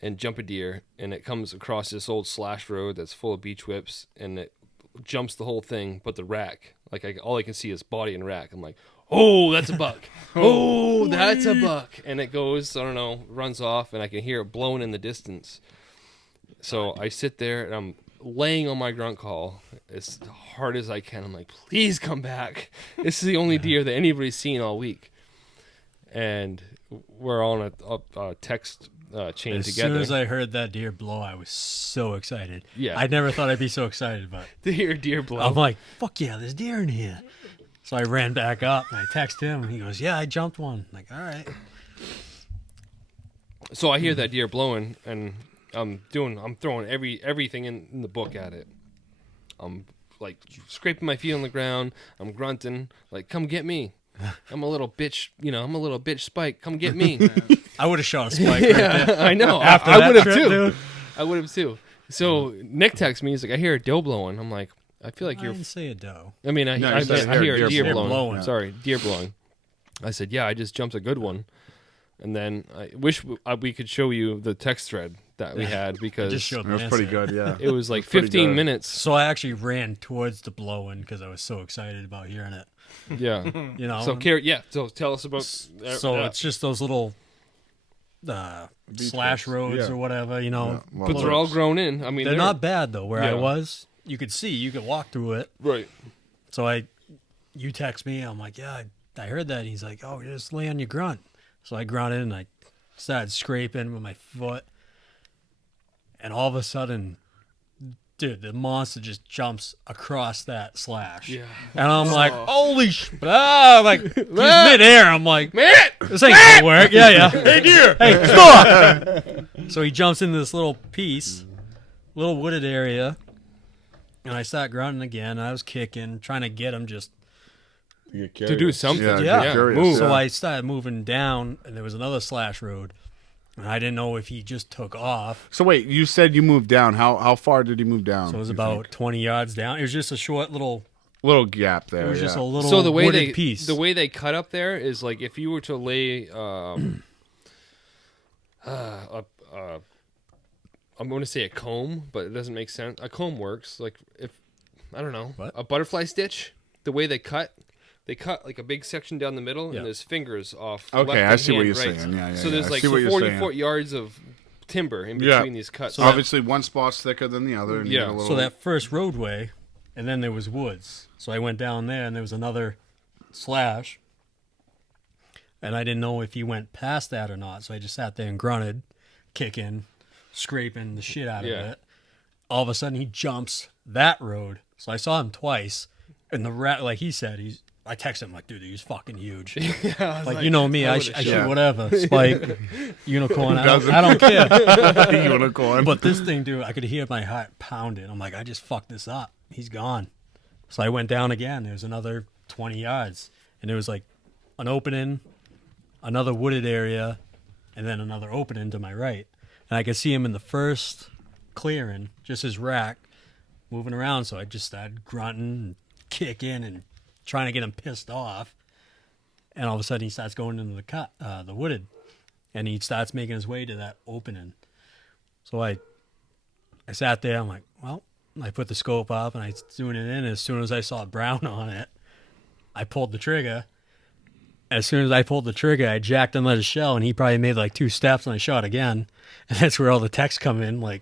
and jump a deer. And it comes across this old slash road that's full of beech whips, and it jumps the whole thing, but the rack. Like, all I can see is body and rack. I'm like, oh, that's a buck. Oh, that's a buck. And it goes, I don't know, runs off, and I can hear it blowing in the distance. So I sit there, and I'm laying on my grunt call as hard as I can. I'm like, please come back. This is the only deer that anybody's seen all week. And we're on a text chain together. As soon as I heard that deer blow, I was so excited. Yeah. I never thought I'd be so excited, but to hear deer blow. I'm like, fuck yeah, there's deer in here. So I ran back up and I texted him and he goes, yeah, I jumped one. I'm like, all right. So I hear that deer blowing, and I'm throwing everything in the book at it. I'm like scraping my feet on the ground. I'm grunting, like, come get me. I'm a little bitch, I'm a little bitch Spike. Come get me. I would have shot a Spike right there. I know. After I that would have trip, too. dude. I would have too. So Nick texts me. He's like, I hear a doe blowing. I'm like, I feel like I you're. didn't say a doe. I mean, I hear a deer blowing. Yeah. Sorry, deer blowing. I said, yeah, I just jumped a good one. And then I wish we could show you the text thread that we had, because just showed it was pretty good, yeah. it was like 15 minutes. So I actually ran towards the blowing because I was so excited about hearing it. Yeah. So so tell us about. So it's just those little slash roads or whatever, But they're all grown in. I mean, they're not bad though. Where I was, you could walk through it. Right. So you text me. I'm like, yeah, I heard that. And he's like, oh, just lay on your grunt. So I grunted and I started scraping with my foot. And all of a sudden, dude, the monster just jumps across that slash. Yeah. And I'm like, holy shit. I'm like, he's midair. I'm like, man, this ain't gonna work. Yeah. Hey, deer. Hey, stop. So he jumps into this little piece, little wooded area. And I start grunting again. I was kicking, trying to get him just to do something. Yeah. Move. So I started moving down, and there was another slash road. And I didn't know if he just took off. So wait, you said you moved down. How far did he move down? So it was about 20 yards down. It was just a short little gap there. It was just a little so the way wooded piece. The way they cut up there is like if you were to lay I'm going to say a comb, but it doesn't make sense. A comb works. Like if I don't know, a butterfly stitch. The way they cut like a big section down the middle, and there's fingers off. Okay, left I see what you're right. saying. Yeah. So there's like 40 yards of timber in between these cuts. So obviously, one spot's thicker than the other. And So that first roadway, and then there was woods. So I went down there, and there was another slash, and I didn't know if he went past that or not. So I just sat there and grunted, kicking, scraping the shit out of it. All of a sudden, he jumps that road. So I saw him twice, and the rat, like he said, I texted him like, dude, he's fucking huge. Like you know me, I shoot whatever, Spike, unicorn. I don't care. Unicorn. But this thing, dude, I could hear my heart pounding. I'm like, I just fucked this up. He's gone. So I went down again. There was another 20 yards, and there was like an opening, another wooded area, and then another opening to my right. And I could see him in the first clearing, just his rack, moving around. So I just started grunting and kicking and trying to get him pissed off. And all of a sudden he starts going into the wooded. and he starts making his way to that opening. So I sat there. I'm like, well, I put the scope up and I tuned it in. As soon as I saw brown on it, I pulled the trigger. As soon as I pulled the trigger, I jacked and let it shell, and he probably made like 2 steps, and I shot again. And that's where all the texts come in, like,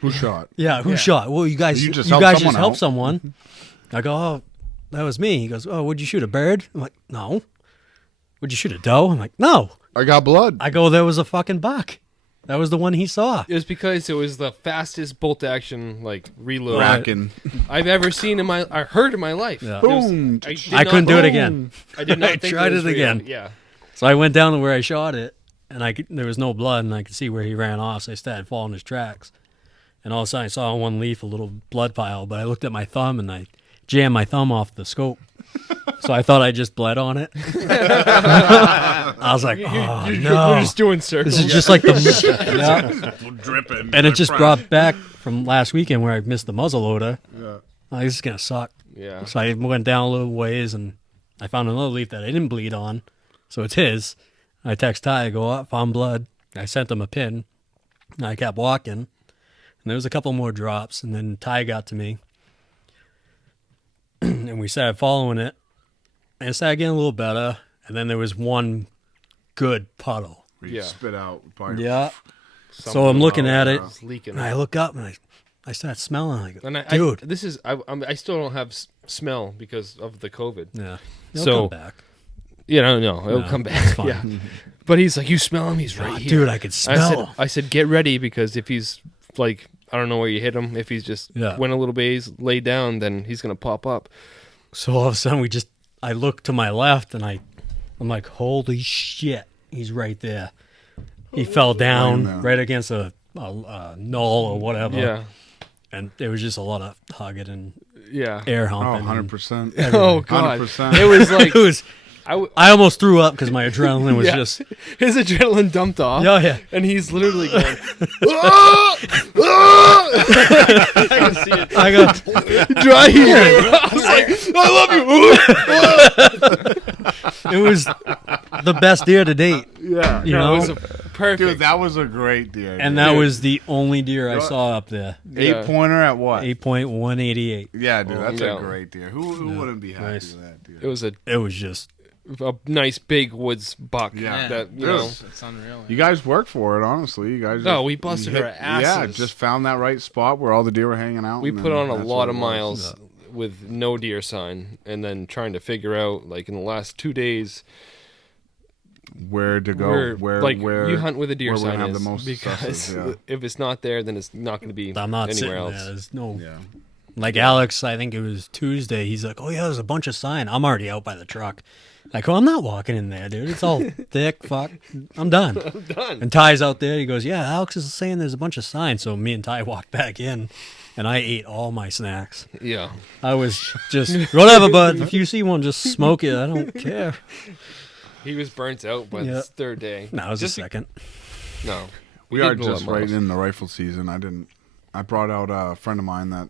Who shot? yeah, who shot? Well, you guys You just just helped someone helped out. someone. I go, oh, that was me. He goes, oh, would you shoot a bird? I'm like, no. Would you shoot a doe? I'm like, no. I got blood. I go, there was a fucking buck. That was the one he saw. It was because it was the fastest bolt action like reload Racking. I've ever seen I heard in my life. Yeah. It was- Boom. I couldn't do it again. I did not I think tried was it again. real. Yeah. So I went down to where I shot it, and there was no blood, and I could see where he ran off. So I started following his tracks. And all of a sudden, I saw on one leaf a little blood pile, but I looked at my thumb, and I jammed my thumb off the scope. So I thought I just bled on it. I was like, oh, no. We're just doing circles. This is just like the... Yeah. Dripping. And it just brought back from last weekend where I missed the muzzle loader. Yeah. Oh, this is going to suck. Yeah. So I went down a little ways, and I found another leaf that I didn't bleed on. So it's his. I text Ty, I go, oh, found blood. I sent him a pin. And I kept walking. And there was a couple more drops. And then Ty got to me. And we started following it. And it started getting a little better. And then there was one good puddle. You spit out. Part Yeah. So I'm looking at it. It's leaking. And I look up, and I start smelling. I go, And dude. this is I still don't have smell because of the COVID. Yeah. It'll So- come back. You know, no, it'll No, come back. it's fine. Yeah. But he's like, you smell him? He's right Oh, here. dude, I could smell him. I said, get ready because if he's like, I don't know where you hit him. If he's just went a little bit, he's laid down, then he's gonna pop up. So all of a sudden, I look to my left, and I'm like, holy shit, he's right there. He fell down right against a knoll or whatever. Yeah. And there was just a lot of hugging and Yeah. air Oh, humping. 100%. Oh god. 100%. It was like It was. I almost threw up because my adrenaline was just. his adrenaline dumped off. Oh yeah. And he's literally going, "Ah! Ah!" I can see it. I got Dry heaving. I was like, I love you. it was the best deer to date. Yeah. You No, know, it was perfect. Dude, that was a great deer. and that was the only deer I saw up there. Yeah. 8-pointer at what? 8.188. Yeah, dude, that's Yeah. a great deer. Who wouldn't be happy Nice. with that deer? It was It was just. a nice big woods buck. Yeah. That you know. It's unreal. You guys work for it, honestly. You guys. No, just- we busted you our asses. Yeah, just found that right spot where all the deer were hanging out. We and put then on a that's lot what of it was. miles with no deer sign, and then trying to figure out, like in the last 2 days, Where to go? Where you hunt with a deer where we sign have is, the most because successes, yeah. if it's not there, then it's not going to be I'm not sitting anywhere there. else. There's no. Yeah. Like Alex, I think it was Tuesday. He's like, "Oh yeah, there's a bunch of sign." I'm already out by the truck. Like, oh, I'm not walking in there, dude. It's all thick. Fuck, I'm done. I'm done. And Ty's out there. He goes, "Yeah, Alex is saying there's a bunch of signs." So me and Ty walked back in, and I ate all my snacks. Yeah. I was just whatever, bud. If you see one, just smoke it. I don't care. He was burnt out by Yeah. the third day. No, it was Just the second. No. We did are go just up right miles. in the rifle season. I brought out a friend of mine that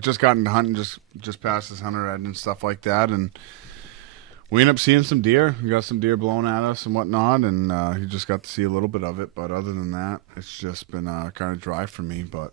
just got into hunting, just passed his hunter ed and stuff like that, and we ended up seeing some deer. We got some deer blowing at us and whatnot, and he just got to see a little bit of it. But other than that, it's just been kind of dry for me. But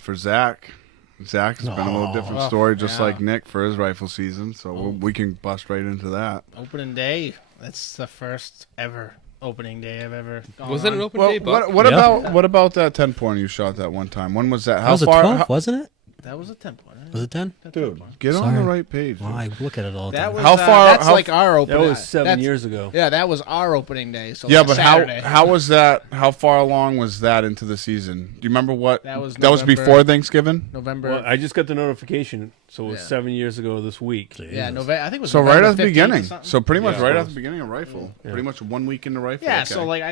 for Zach has been a little different story, just like Nick for his rifle season. So we can bust right into that. Opening day. That's the first ever opening day I've ever gone Was it an on. open Well, day, Buck? what Yeah. about that 10-pointer you shot that one time? When was that? That How was a far? 12, wasn't it? That was a 10-pointer. Was it 10? Dude, get on Sorry. the right page. Well, I look at it all the That time. was How far- That's how- like our opening. That was 7 that's- years ago. Yeah, that was our opening day. So Yeah, last but Saturday. how was that? How far along was that into the season? Do you remember what? That was was November- before Thanksgiving. November? Well, I just got the notification, so it was Yeah. 7 years ago this week. yeah, November. I think it was So November right at the 15th or beginning. something. So pretty much Yeah. right at the beginning of rifle. Yeah. Pretty much 1 week into rifle. Yeah, okay. so like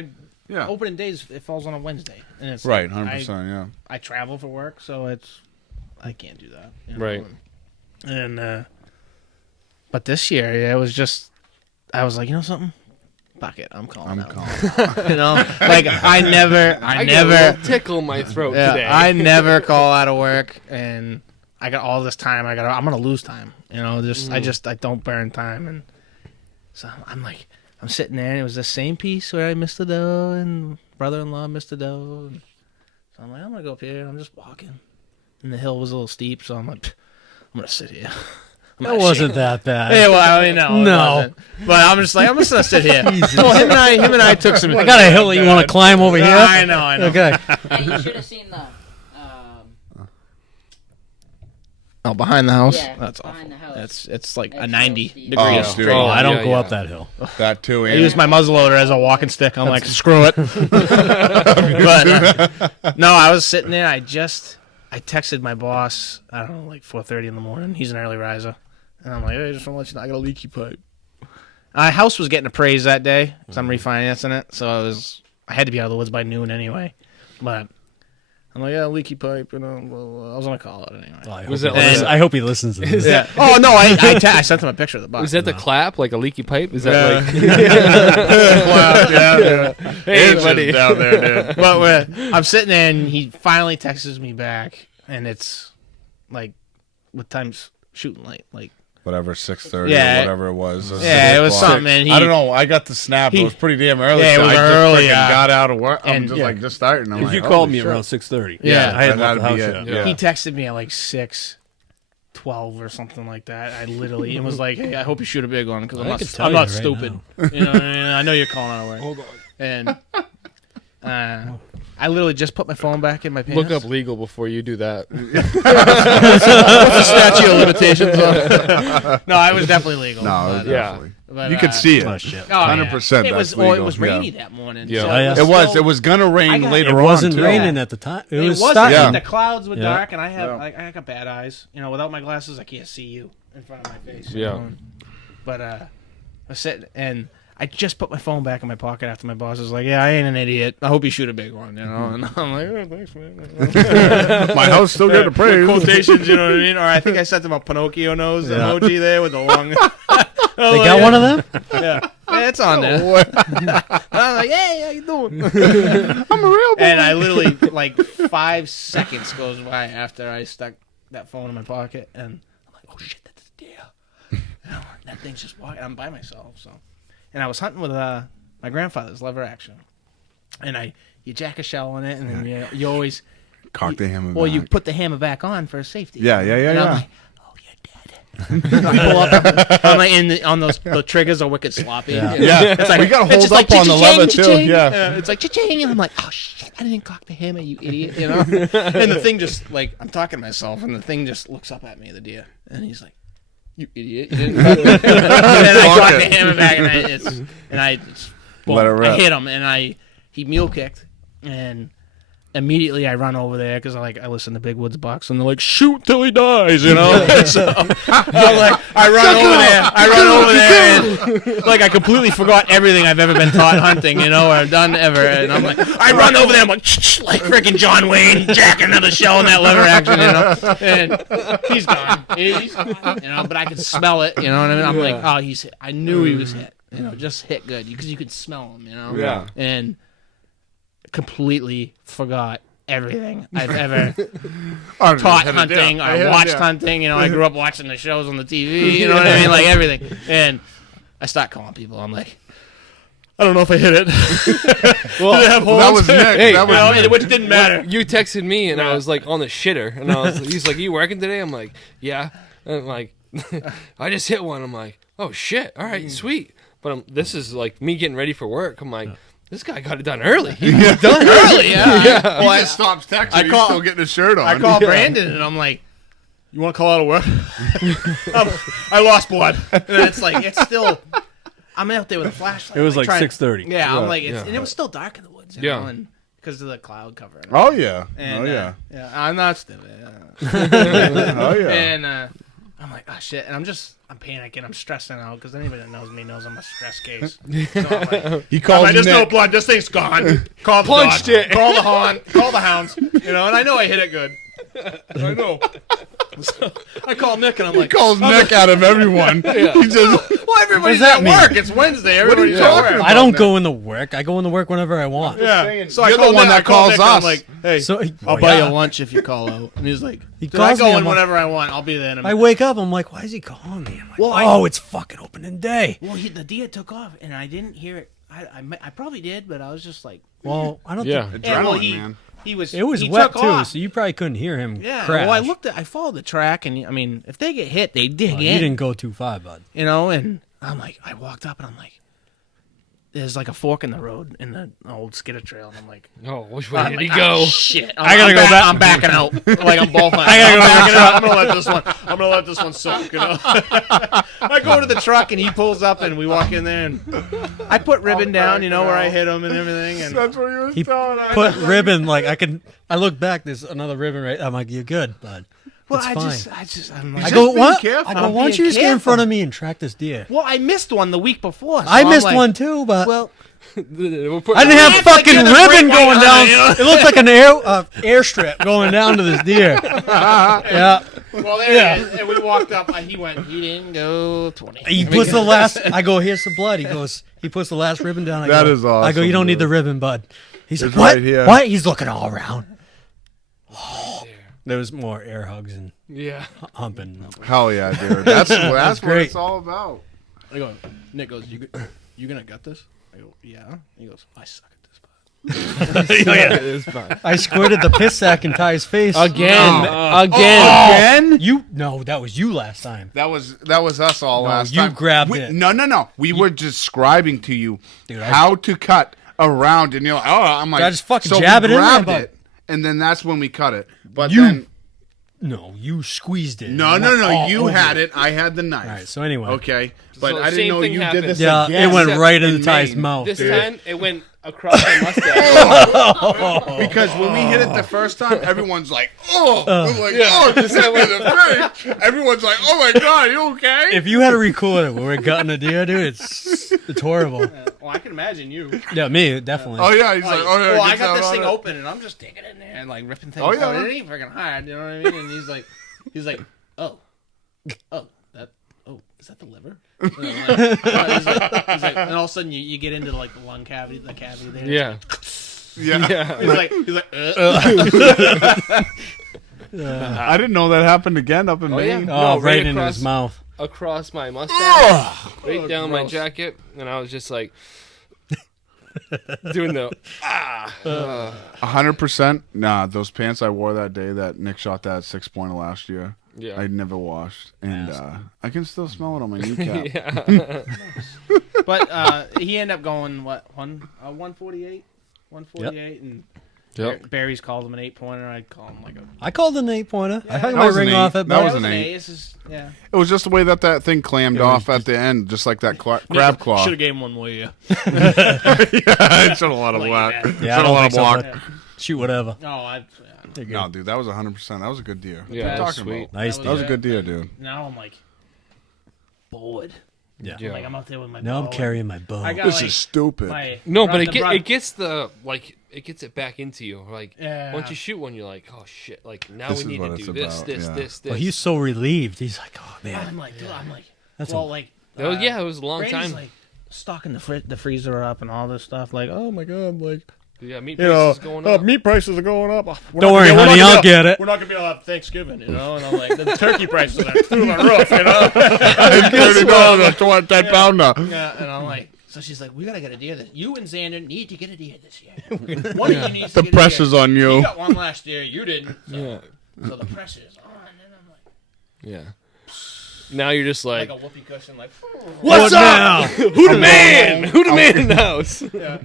yeah, opening days, it falls on a Wednesday, and it's right, like, 100%. Yeah. I travel for work, so I can't do that. you know? Right. And but this year, yeah, it was just I was like, you know something, fuck it, I'm calling. I'm out. calm. You know, like I get a never, little tickle in my throat today. yeah, I never call out of work, and I got all this time. I'm gonna lose time. You know, I don't burn time, and so I'm like, I'm sitting there, and it was the same piece where I missed the doe, and brother-in-law missed the doe. So I'm like, I'm gonna go up here. And I'm just walking, and the hill was a little steep, so I'm like, I'm gonna sit here. It wasn't that bad. Yeah, well, I mean, no, No. but I'm just like, I'm just gonna sit here. So him and I took some. I got a hill that you want to climb over here. I know. Okay. Hey, you should have seen the. Oh, behind the house. Yeah, That's behind awful. the house. It's like a That's 90 real steep. degree Oh, straight. dude. Oh, I don't Yeah, go yeah. up that hill. That too. I use my muzzleloader as a walking stick. I'm like, screw it. But no, I was sitting there. I texted my boss. I don't know, like 4:30 in the morning. He's an early riser, and I'm like, hey, I just want to let you know I got a leaky pipe. My house was getting appraised that day, so I'm refinancing it. So I had to be out of the woods by noon anyway. But I'm like, yeah, leaky pipe, I was gonna call it anyway. I hope he listens to this. Yeah. Oh no, I sent him a picture of the box. Was that the clap, like a leaky pipe? Is that like? yeah. Hey, It's buddy. just down there, dude. But I'm sitting there, and he finally texts me back, and it's like, what time's shooting light? Like, whatever 6:30 Yeah. or whatever it was. Yeah, it was something, and I don't know. I got the snap. It was pretty damn early. Yeah, it so was I just early, freaking yeah. got out of work. I'm And- just yeah. like just starting. I'm If like, you called holy me shit. around 6:30, Yeah, I had that left the had house to be yet. it. Yeah. he texted me at like 6:12 or something like that. I literally, it was like, hey, I hope you shoot a big one because I I'm could not, tell I'm you not right stupid. You know what I mean? I know you're calling out of work. Hold on. And I literally just put my phone back in my pants. Look up legal before you do that. What's the statute of limitations on? No, I was definitely legal. No, it was but, Yeah. definitely. but, You could see it. Oh, shit. Oh, yeah. 100% It was, that's legal, it was yeah. rainy that morning. Yeah. so Oh, yeah. It was. still- It was gonna rain I got- later It on. wasn't too. raining at the time. It was wasn't. starting. Yeah. The clouds were Yeah. dark, and I have Yeah. I got bad eyes. You know, without my glasses, I can't see you in front of my face. you Yeah. know? But I was sitting, and I just put my phone back in my pocket after my boss was like, "Yeah, I ain't an idiot. I hope you shoot a big one." You know, and I'm like, "Oh, thanks, man." My house still getting praise. Quotations, you know what I mean? Or I think I sent him a Pinocchio nose emoji there with the long. They got one of them? Yeah, it's on there. I'm like, "Hey, how you doing?" I'm a real boy. And I literally, like, 5 seconds goes by after I stuck that phone in my pocket, and I'm like, "Oh shit, that's a deer." You know, that thing's just walking. I'm by myself, so. And I was hunting with my grandfather's lever action, and you jack a shell on it, and then you always Cock the hammer. well, you back. put the hammer back on for safety. Yeah. And yeah. I'm like, oh, you're dead. I pull up, I'm like, on those the triggers are wicked sloppy. Yeah. You know? Yeah. It's like, We gotta it's hold just up like, on the cha-ching, lever, too. cha-ching. Yeah. It's like cha-ching, and I'm like, oh shit, I didn't cock the hammer, you idiot. You know. And the thing just like I'm talking to myself, and the thing just looks up at me, the deer, and he's like, you idiot. You didn't cock the hammer. And then I cocked the hammer back, and I boom, Let it rip. I hit him, and he mule kicked, and immediately I run over there because I listen to Big Woods Bucks, and they're like, shoot till he dies, you know. So I'm like, I run over there, and like I completely forgot everything I've ever been taught hunting, you know, or done ever, and I'm like, I run over there, I'm like freaking John Wayne, jack another shell in that lever action, you know, and he's gone, you know, but I could smell it, you know what I mean? I'm like, oh, he's hit. I knew he was hit, you know, just hit good because you could smell him, you know, Yeah. and completely forgot everything I've ever Taught taught hunting or watched hunting. You know, I grew up watching the shows on the TV. You know what I mean? Like everything. And I start calling people. I'm like, I don't know if I hit it. Well, Did it have That holes? was Nick. Hey, that You know, was and which didn't matter. You texted me and I was like on the shitter, and he's like, "You working today?" I'm like, "Yeah." And I'm like, "I just hit one." I'm like, "Oh shit! All right, sweet." But this is like me getting ready for work. I'm like, "This guy got it done early. He got it done early." Yeah. Well, he just stops texting. I He's call- still getting his shirt on. I call Brandon and I'm like, you want to call out of work? I lost blood. And it's like, it's still, I'm out there with a flashlight. It was like trying- 6:30. Yeah, I'm like, Yeah. and it was still dark in the woods, you Yeah. know, and because of the cloud cover. And Oh yeah. And, Oh yeah. yeah, I'm not stupid. Oh yeah. And I'm like, oh shit, and I'm panicking, I'm stressing out because anybody that knows me knows I'm a stress case. So I'm like, He calls there's no Nick. blood, this thing's gone. Call the Punched dog. it. Call the hounds, you know, and I know I hit it good. I know. I call Nick and I'm He like, calls Nick out of everyone. He just, well, everybody's that at mean? work. It's Wednesday. Everybody's at work. I don't go into work. I go into work whenever I want. Yeah. So I you're call the one Nick, that I call calls Nick and us. I'm like, hey, So I'll buy you lunch if you call out. And he's like, He "Dude, I calls me, go in I'm like- whenever I want. I'll be there in a I minute." wake up. I'm like, why is he calling me? I'm like, Well, it's fucking opening day. Well, the deer took off, and I didn't hear it. I probably did, but I was just like, Well, I don't Yeah. think yeah, well, adrenaline, man. he was. it was he wet took too, off. so you probably couldn't hear him Yeah. crash. Well, I followed the track, and I mean, if they get hit, they dig Oh, in. you didn't go too far, bud. And I'm like, I walked up, and I'm like, there's like a fork in the road in the old skidder trail, and I'm like, Oh, which way I'm did like, he go? "Ah, shit, I gotta I'm go back. I'm backing out. Like I'm ball I gotta go back. I'm gonna let this one. I'm gonna let this one soak. You know. I go to the truck and he pulls up and we walk in there and I put ribbon down. You know where I hit him and everything. And That's what he was He telling us. put ribbon like I look back. There's another ribbon right. I'm like, you're good, bud. well, It's fine. I'm like, I go, being what? careful. I go, I'm why don't being you just get in careful. front of me and track this deer? well, I missed one the week before. So I I'm missed like, one too, but Well, We'll put I didn't have It's like fucking you're the ribbon great white going down. hunter, you know? It looked like an airstrip going down to this deer. Yeah. well, there it is. And we walked up. He didn't go 20. He puts the last. I go, here's some blood. He goes. He puts the last ribbon down. That go, is awesome, I go, you don't need dude. the ribbon, bud. He's It's like, what? right here. What? He's looking all around. There was more air hugs and Yeah. humping. Hell yeah, dude. That's what great. it's all about. I go. Nick goes, you gonna gut this? I go, yeah. He goes, I suck at this. It's fine. I squirted the piss sack in Ty's face. Again. Oh. Again. You no, that was you last time. That was us all No, last you time. grabbed it. No. We were describing to you Dude, how to cut around, and you're like, oh, I'm like, I just fucking so jab we it in there, grabbed bud. it, and then that's when we cut it. But You- then, No, you squeezed it. no, It went all you over had it. it. I had the knife. All right. So anyway, Okay, but So I same didn't know thing you happened. did this yeah, again. it went Except right into in Ty's Maine. mouth. This dude. time it went across my mustache. Because when we hit it the first time, everyone's like, "Oh," we're like, "Oh, just hit me in the face." Everyone's like, "Oh my god, you okay?" If you had a recorder when we're gutting a deer, dude, it's horrible. Well, I can imagine you. Yeah, me definitely. Oh yeah, he's like, "Oh yeah." well, I get got that this on thing it. open and I'm just taking it in there and like ripping things. Oh, yeah. out. It ain't freaking hard, you know what I mean? And he's like, oh, is that the liver? And I'm like, he's like, and all of a sudden you get into like the lung cavity, the cavity there. Yeah. Yeah. Yeah. He's like, I didn't know that happened again up in Oh, yeah. Maine. Oh, No, right right into across- his mouth. Across my mustache. Right down my gross. jacket. And I was just like doing the 100%. Nah, those pants I wore that day that Nick shot that 6-pointer last year. Yeah. I never washed, and I can still smell it on my kneecap. Yeah. but he ended up going 148, 148, and Yep. Barry's called him an 8-pointer. I'd call him like a. I called an 8-pointer. I hung That my was ring an off eight. it. That but was That an was eight. This is, yeah. It was just the way that thing clammed off at the end, just like that crab claw. Should have gave him one more year. I shot a lot of black. that. Yeah, I Shot a don't lot think of so, block. but shoot whatever. No, They're good. No, dude, that was 100%. That was a good deer. What Yeah, are you that's talking sweet. about? Nice That was a deer. good deer, dude. now I'm like bored. Yeah. Yeah. Like I'm out there with my. Now I'm bow carrying my bow. I got This like, is stupid. my No, but run- the run- it gets the like it gets it back into you. Like Yeah. once you shoot one, you're like, oh shit! Like now This we is need what to it's do this, about, this, yeah. this, this. Well, he's so relieved. He's like, oh man. I'm like, dude, I'm like, That's well, a- like. Oh, yeah, it was a long Brandy's time. like stocking the freezer up and all this stuff. Like, oh my god, like. Yeah, meat You know, prices going up. meat prices are going up. Don't worry, honey, I'll get it. We're not gonna be able to have Thanksgiving, you know. And I'm like, the turkey prices are through the roof, you know. $30 10 pounder. Yeah, and I'm like, so she's like, we gotta get a deer. You and Xander need to get a deer this year. One of you needs to The get pressure's a deer. on you. You got one last year, you didn't. So, Yeah, so the pressure's on, and I'm like yeah. Now you're just like, a whoopee cushion, like. what's What up? now? Who the man? Who the man in the house? Yeah.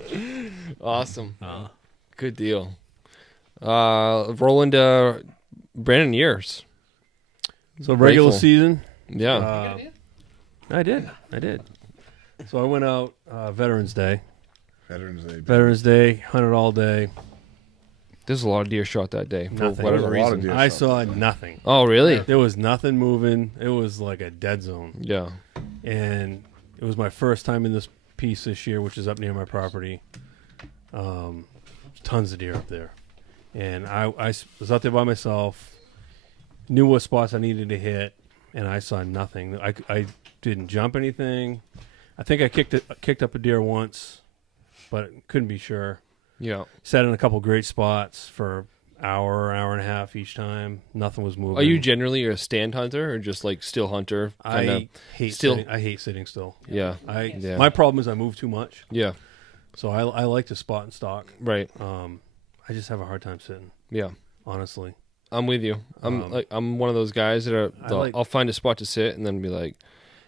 Awesome. Good deal. Rolling to Brandon years. So regular Grateful. season, Yeah. I did. So I went out Veterans Day. Veterans Day. Veterans Day, hunted all day. There's a lot of deer shot that day for Nothing. whatever There was a lot of reason. deer. I saw nothing. Oh, really? There was nothing moving. It was like a dead zone. Yeah. And it was my first time in this piece this year, which is up near my property. Tons of deer up there. And I was out there by myself. knew what spots I needed to hit, and I saw nothing. I didn't jump anything. I think I kicked up a deer once, but couldn't be sure. Yeah. Sat in a couple great spots for hour and a half each time. Nothing was moving. Are you generally a stand hunter or just like still hunter? I hate sitting still. Yeah. My problem is I move too much. Yeah. So I like to spot and stalk. Right. I just have a hard time sitting. Yeah. Honestly. I'm with you. I'm one of those guys that I'll find a spot to sit and then be like,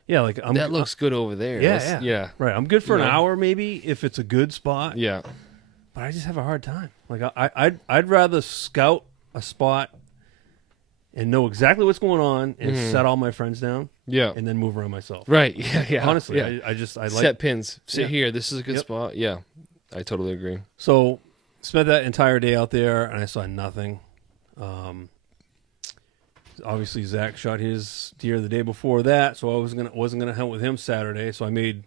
yeah, like that looks good over there. Yeah. Right. I'm good for an hour maybe if it's a good spot. Yeah. But I just have a hard time. Like I'd rather scout a spot and know exactly what's going on and set all my friends down. Yeah. And then move around myself. Right. Yeah. Honestly, yeah. I like set pins. Sit here. This is a good spot. Yeah. I totally agree. So spent that entire day out there and I saw nothing. Obviously Zach shot his deer the day before that, so I wasn't gonna hunt with him Saturday. So I made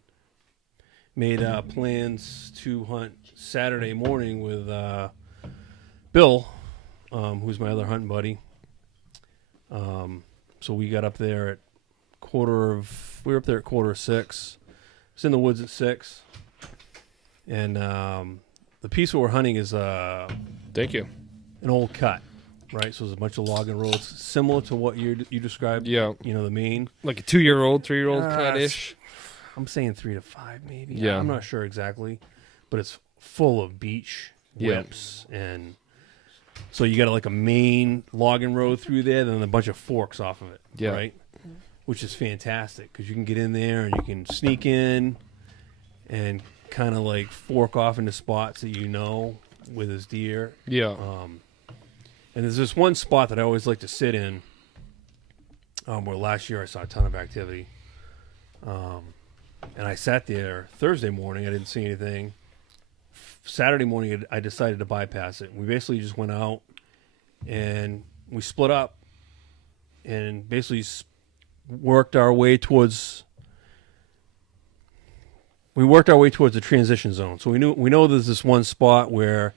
plans to hunt Saturday morning with Bill, who's my other hunting buddy. So we got up there at 5:45. It's in the woods at 6, and the piece we're hunting is thank you, an old cut. Right, so there's a bunch of logging roads similar to what you described. Yeah, the main, like a 2-year-old, 3-year-old cut-ish. I'm saying 3 to 5, maybe. Yeah, I'm not sure exactly, but it's full of beech whips, and so you got like a main logging road through there, then a bunch of forks off of it. Yeah, right, which is fantastic because you can get in there and you can sneak in and kind of like fork off into spots that with his deer. Yeah. And there's this one spot that I always like to sit in where last year I saw a ton of activity. And I sat there Thursday morning. I didn't see anything. Saturday morning, I decided to bypass it. We basically just went out and we split up and basically worked our way towards the transition zone. So we know there's this one spot where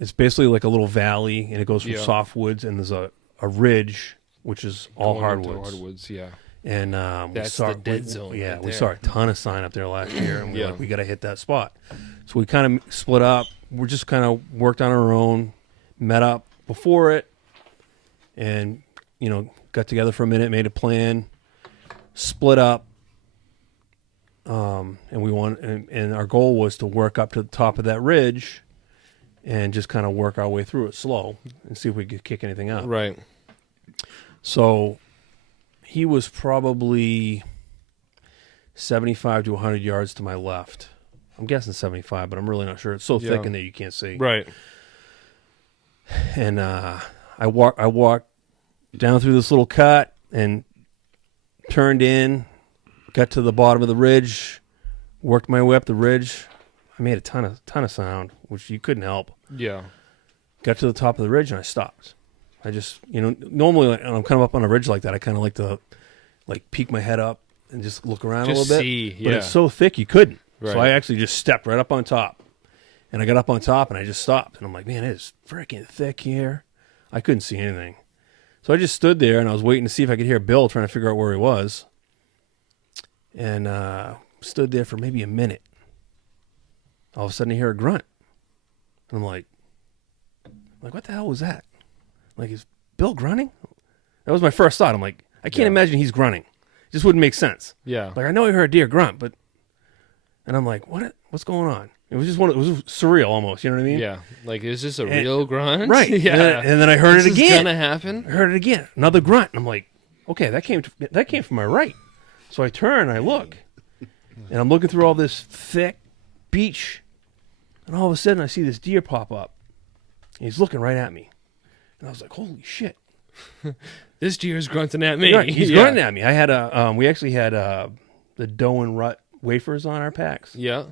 it's basically like a little valley, and it goes from softwoods, and there's a ridge, which is all hardwoods. Yeah. And that's the dead zone. Yeah, right we there. saw a ton of sign up there last year, and we're like, we got to hit that spot. So we kind of split up. We just kind of worked on our own, met up before it, and got together for a minute, made a plan, split up. And and our goal was to work up to the top of that ridge and just kind of work our way through it slow and see if we could kick anything out. Right. So he was probably 75 to 100 yards to my left. I'm guessing 75, but I'm really not sure. It's so thick in there you can't see. Right. And I walked down through this little cut and turned in, got to the bottom of the ridge, worked my way up the ridge. I made a ton of sound, which you couldn't help. Yeah. Got to the top of the ridge and I stopped. I just, normally when I'm coming up on a ridge like that, I kind of like to peek my head up and just look around just a little bit. But it's so thick you couldn't. Right. So I actually just stepped right up on top. And I got up on top and I just stopped. And I'm like, man, it is freaking thick here. I couldn't see anything. So I just stood there and I was waiting to see if I could hear Bill trying to figure out where he was. And stood there for maybe a minute. All of a sudden I hear a grunt. And I'm like, what the hell was that? Like, is Bill grunting? That was my first thought. I'm like, I can't imagine he's grunting. It just wouldn't make sense. Yeah. Like, I know I heard a deer grunt, and I'm like, what's going on? It was just it was surreal almost, you know what I mean? Yeah. Like, is this a real grunt? Right. Yeah. And then I heard it again. This is gonna happen? I heard it again. Another grunt. And I'm like, okay, that came from my right. So I turn and I look. And I'm looking through all this thick beech. And all of a sudden I see this deer pop up. And he's looking right at me. And I was like, holy shit. This deer is grunting at me. Right, he's grunting at me. I had we actually had the doe and rut wafers on our packs. Yeah.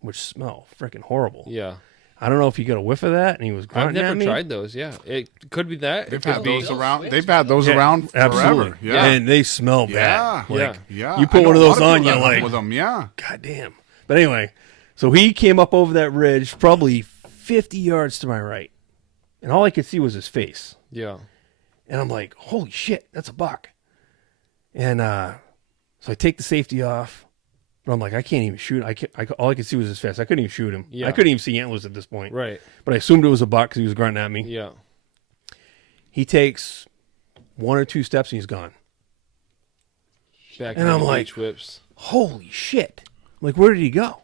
Which smell freaking horrible. Yeah. I don't know if you got a whiff of that and he was grunting at me. I've never tried those, yeah. It could be that. They've had those around. They've had those around absolutely. forever. Yeah. And they smell bad. Yeah. You put one of those on, you're like, with them, yeah. God damn. But anyway, so he came up over that ridge, probably 50 yards to my right. And all I could see was his face. Yeah. And I'm like, holy shit, that's a buck. And so I take the safety off. But I'm like, I can't even shoot. All I could see was his face. I couldn't even shoot him. Yeah. I couldn't even see antlers at this point. Right. But I assumed it was a buck because he was grunting at me. Yeah. He takes 1 or 2 steps and he's gone. Back And I'm like, whips. Holy shit. I'm like, where did he go?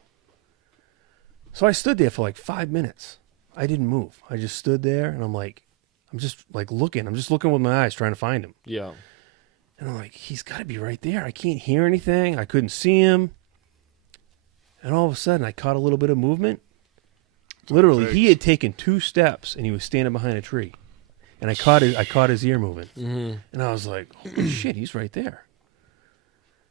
So I stood there for like 5 minutes. I didn't move. I just stood there and I'm just looking. I'm just looking with my eyes trying to find him. Yeah. And I'm like, he's got to be right there. I can't hear anything. I couldn't see him. And all of a sudden, I caught a little bit of movement. Literally, he had taken 2 steps, and he was standing behind a tree. And I caught his ear moving. Mm-hmm. And I was like, holy shit, he's right there.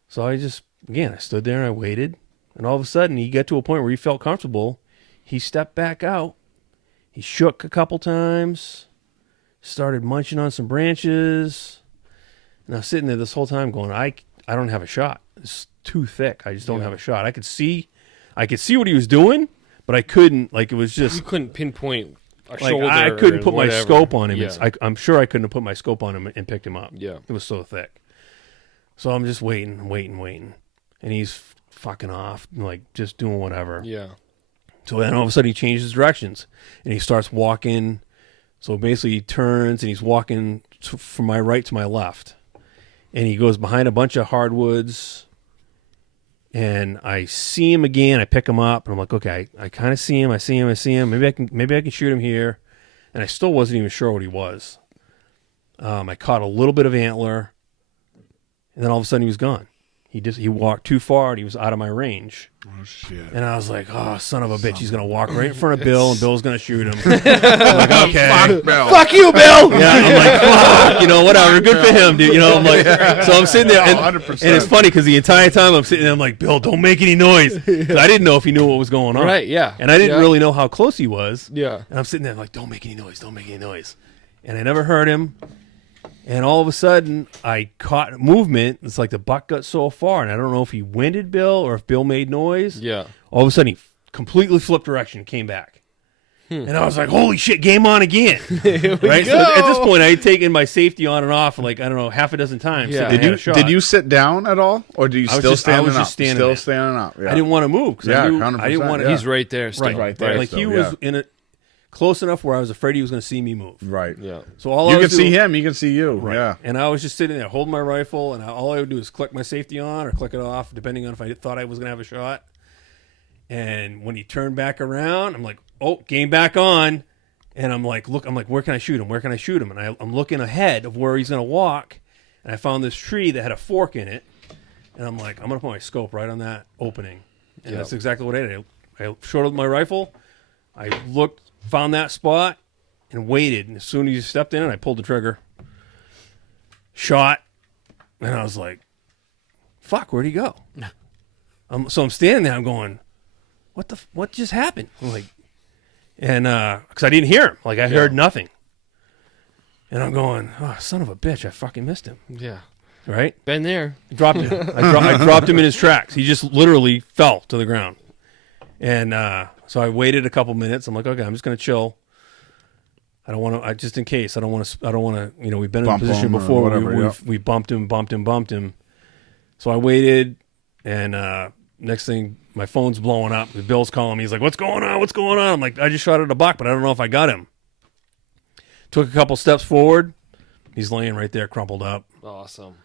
So I stood there and I waited. And all of a sudden, he got to a point where he felt comfortable. He stepped back out. He shook a couple times. Started munching on some branches. And I was sitting there this whole time going, I don't have a shot. It's too thick. I just don't have a shot. I could see what he was doing, but I couldn't. Like, it was just, you couldn't pinpoint a like, shoulder. I couldn't put my whatever. scope on him. Yeah. I'm sure I couldn't have put my scope on him and picked him up. Yeah. It was so thick. So I'm just waiting. And he's fucking off, like just doing whatever. Yeah. So then all of a sudden he changes directions and he starts walking. So basically he turns and he's walking from my right to my left. And he goes behind a bunch of hardwoods. And I see him again. I pick him up, and I'm like, okay, I kind of see him. I see him. Maybe I can shoot him here. And I still wasn't even sure what he was. I caught a little bit of antler, and then all of a sudden he was gone. He walked too far, and he was out of my range. Oh, shit. And I was like, oh, son of a bitch, he's gonna walk right in front of Bill, and Bill's gonna shoot him. I'm like, okay, Fuck Bill. fuck you, Bill. Yeah, I'm like, fuck, whatever, good for him, dude. I'm like, so I'm sitting there, and 100%. it's funny because the entire time I'm sitting there, I'm like, Bill, don't make any noise. 'Cause I didn't know if he knew what was going on. Right, yeah. And I didn't really know how close he was. Yeah. And I'm sitting there like, don't make any noise. And I never heard him. And all of a sudden, I caught movement. It's like the buck got so far, and I don't know if he winded Bill or if Bill made noise. Yeah. All of a sudden, he completely flipped direction and came back. And I was like, holy shit, game on again. Right? So at this point, I had taken my safety on and off like, I don't know, half a dozen times. Yeah. Did you sit down at all? Or do you I was still just- I standing was up? just standing Still there. standing up. Yeah. I didn't want to move because I didn't 100%, want to. yeah. He's right there still. Right there Like still, he was in it close enough where I was afraid he was going to see me move. Right. Yeah. So all You I can was see doing, him. He can see you. Right. Yeah. And I was just sitting there holding my rifle, and all I would do is click my safety on or click it off, depending on if I thought I was going to have a shot. And when he turned back around, I'm like, oh, game back on. And I'm like, where can I shoot him? And I'm looking ahead of where he's going to walk. And I found this tree that had a fork in it. And I'm like, I'm going to put my scope right on that opening. And that's exactly what I did. I shorted my rifle. I looked, found that spot, and waited. And as soon as he stepped in, I pulled the trigger. Shot. And I was like, fuck, where'd he go? So I'm standing there. I'm going, what just happened? I'm like, and because I didn't hear him, like I heard nothing, and I'm going, oh, son of a bitch, I fucking missed him. Yeah. Right? Been there. Dropped him. I dropped him in his tracks. He just literally fell to the ground, and so I waited a couple minutes. I'm like, okay, I'm just gonna chill. I don't want to. Just in case, I don't want to. We've been in a position before where we bumped him. So I waited, and next thing, my phone's blowing up. Bill's calling me. He's like, what's going on? I'm like, I just shot at a buck, but I don't know if I got him. Took a couple steps forward. He's laying right there, crumpled up. Awesome.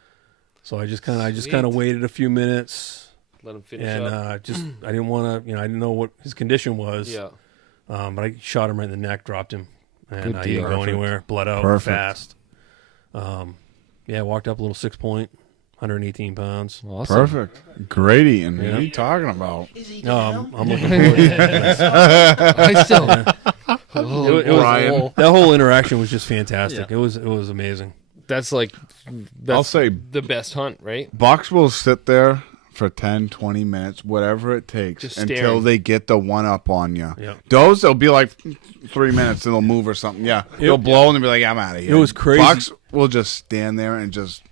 So I just kind of waited a few minutes. Let him finish And up. I didn't want to, I didn't know what his condition was. Yeah. But I shot him right in the neck, dropped him. And Good I deal. didn't go anywhere. Bled out fast. Walked up a little 6-point. 118 pounds. Awesome. Perfect. Great eating. Yeah. What are you talking about? No, I'm looking forward to it. I still. It was, Ryan. that whole interaction was just fantastic. It was amazing. That's like, I'll say the best hunt, right? Bucks will sit there for 10, 20 minutes, whatever it takes, Just until staring. they get the one up on you. Yep. Those, they'll be like 3 minutes and they'll move or something. Yeah. They'll blow and they'll be like, I'm out of here. It was crazy. Bucks will just stand there and just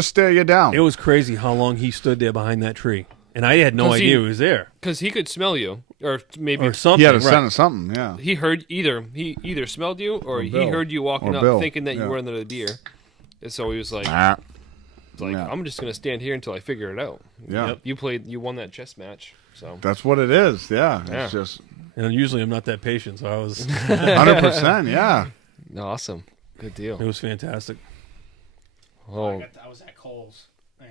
stare you down. It was crazy how long he stood there behind that tree. And I had no 'Cause idea he was there. Because he could smell you. or maybe or something. He had to right. send us something. Yeah. he heard either smelled you or he Bill. heard you walking Or up Bill. thinking that you Yeah. were under the deer, and so he was like, Ah. "I'm just gonna stand here until I figure it out." Yeah. You won that chess match, so That's what it is. Yeah. Yeah. It's just And usually I'm not that patient, so I was. 100%. Yeah. awesome, good deal. It was fantastic. Oh, I was at Kohl's and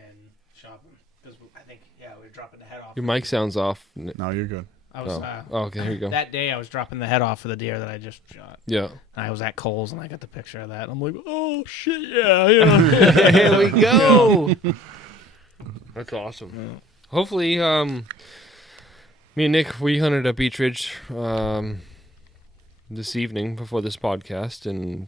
shopping because I think we were dropping the head off. your mic sounds off. No, you're good. I was Okay, here you go. that day I was dropping the head off for the deer that I just shot. Yeah. And I was at Kohl's and I got the picture of that. I'm like, Oh shit! Yeah. Here we go. That's awesome. Hopefully, me and Nick, we hunted at Beech Ridge this evening before this podcast and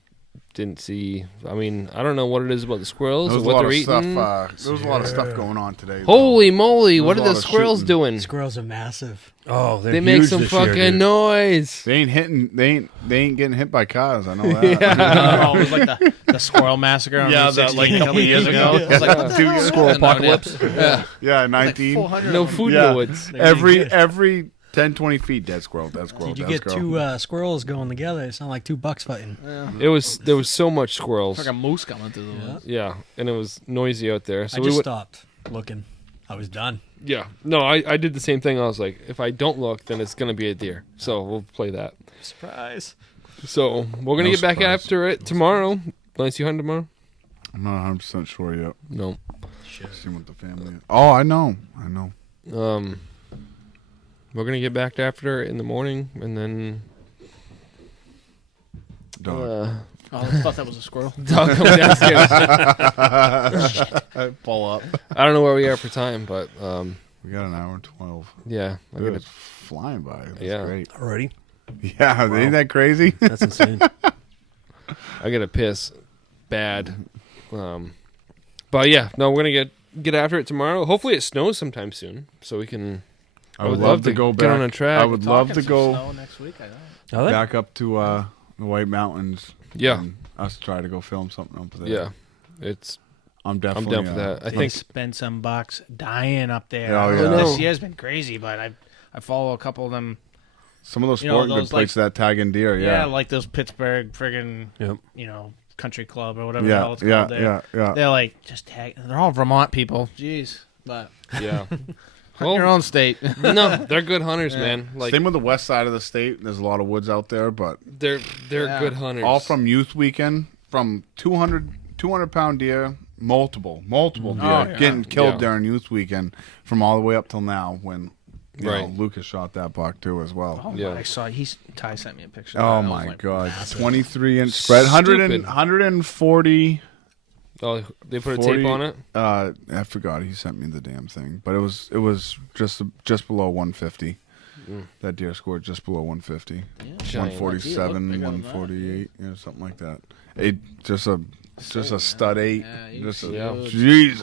didn't see. I mean, I don't know what it is about the squirrels There or was a what lot they're of eating. stuff. There was a lot of stuff going on today. though. Holy moly! What There's are a the lot of squirrels shooting. doing? Squirrels are massive. Oh, they're They make huge some this year, fucking dude. noise. They ain't hitting. They ain't getting hit by cars. I know that. it was like the squirrel massacre on Route 16 a couple years ago. It was like 2 years squirrel ago. apocalypse. Yeah. Yeah, 19. 400 No of them. food Yeah. in the woods. every 10, 20 feet, dead squirrel, dead squirrel, Did you dead get squirrel. two squirrels going together? It sounded like two bucks fighting. There was so much squirrels. Like a moose coming through the woods. Yeah, and it was noisy out there. So I we just would. stopped looking. I was done. Yeah, no, I did the same thing. I was like, if I don't look, then it's gonna be a deer. So we'll play that. Surprise. So we're gonna No get back surprise. after it tomorrow. Unless you hunt tomorrow. I'm not 100% sure yet. No. See what the family is. Oh, I know. We're gonna get back after it in the morning, and then Dog. Oh, I thought that was a squirrel. dog comes downstairs. Pull up. I don't know where we are for time, but We got an hour and 12. yeah, I It gotta, was flying by. That's Yeah. great. Already? Yeah, ain't that crazy? That's insane. I gotta piss bad. But yeah, no, we're gonna get after it tomorrow. Hopefully, it snows sometime soon, so we can. I would love to go get back. on a track. I would love to go Snow next week. I know. Are they? back up to the White Mountains. Yeah. And us try to go film something up there. Yeah, it's. I'm I'm definitely down for that. I They think. spend some bucks dying up there. Oh, I don't know, yeah. This year's been crazy, but I follow a couple of them. Some of those You know, sporting those, good places that tag in deer. Yeah, Yeah. like those Pittsburgh friggin' Yep. country club or whatever the hell Yeah. it's Yeah. called there. Yeah. They're like just tag. They're all Vermont people. Jeez, but Yeah. hunt your own state. No, they're good hunters, man. Like Same with the west side of the state. There's a lot of woods out there, but they're Yeah. good hunters. all from youth weekend, from 200 pound deer, multiple deer yeah. getting killed Yeah. during youth weekend, from all the way up till now when you know, Right. Lucas shot that buck too as well. Oh Yeah. my, I saw. Ty sent me a picture. Oh of that. I my was like, god, massive. 23-inch spread, 100 and, Stupid. 140. Oh, they put a 40 tape on it. I forgot he sent me the damn thing, but it was just below 150. That deer scored just below 150. Giant. 147, bigger than that. 148, something like that. Just a stud 8. Yeah, you Just a, see Yeah. those. jeez,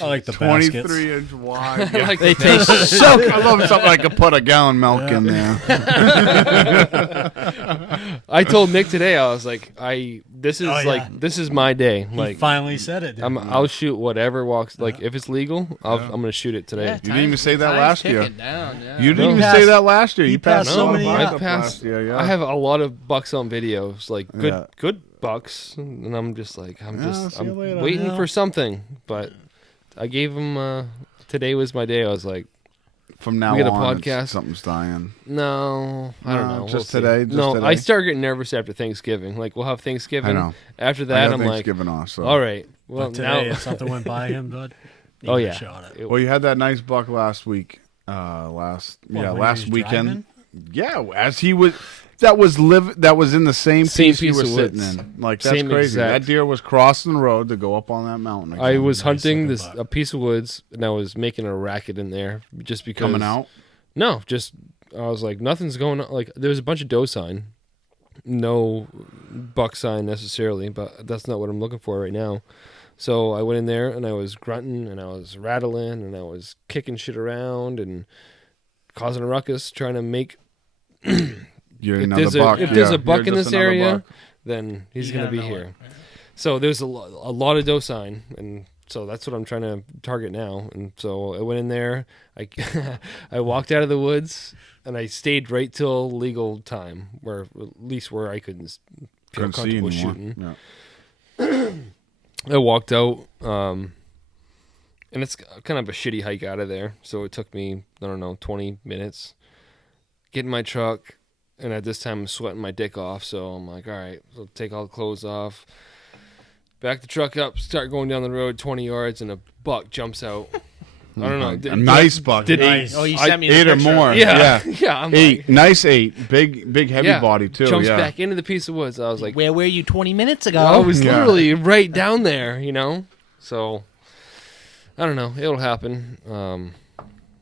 I like the baskets. 23-inch wide. Yeah. Like They the- taste so. I love something I could put a gallon milk in there. I told Nick today. I was like, this is Oh, yeah. like this is my day. He Like finally said it. dude. I'll shoot whatever walks. Like if it's legal, I'm gonna shoot it today. Yeah, You didn't even say that time's last year. ticking down, yeah. You didn't No. even Passed- say that last year. he You passed passed so all many the up. bucks I up passed. last year. Yeah. I have a lot of bucks on videos, like Yeah. good bucks, and I'm just like see you later. waiting Yeah. for something. But I gave him. Today was my day. I was like, From now we got a on, podcast. something's dying. no, I don't No, know. just We'll see. today, just no, today? I start getting nervous after Thanksgiving. Like we'll have Thanksgiving. I know. After I that, got I'm like, Thanksgiving off. So. all right. Well, But today, now. if something went by him, bud. he Oh would've yeah. shot it. Well, you had that nice buck last week. What, when he Last was weekend. driving? Yeah, as he was. That was in the same piece he piece was of sitting woods. in. Like that's Same crazy. exact. That deer was crossing the road to go up on that mountain. I again. was Nice hunting looking buck. a piece of woods, and I was making a racket in there just because coming out. No, just I was like, nothing's going on. Like there was a bunch of doe sign, no buck sign necessarily, but that's not what I'm looking for right now. So I went in there and I was grunting and I was rattling and I was kicking shit around and causing a ruckus, trying to make. You're If another there's a- buck. if there's yeah, a buck you're in just this another area, buck. then he's You gonna gotta be know here. it. So there's a lot of doe sign, and so that's what I'm trying to target now. And so I went in there. I I walked out of the woods, and I stayed right till legal time, where at least where I couldn't feel Couldn't see comfortable anymore. shooting. Yeah. I walked out, and it's kind of a shitty hike out of there. So it took me, I don't know, 20 minutes. Get in my truck, and at this time I'm sweating my dick off. So I'm like, all right, so take all the clothes off. Back the truck up, start going down the road 20 yards, and a buck jumps out. I don't know. A nice buck. Nice. Oh, you sent me the 8 or picture. more. Yeah. Yeah. I'm 8. like, Nice 8. Big heavy body too. Jumps yeah. back into the piece of woods. I was like, Where were you 20 minutes ago? I was Yeah. literally right down there, So, I don't know. It'll happen.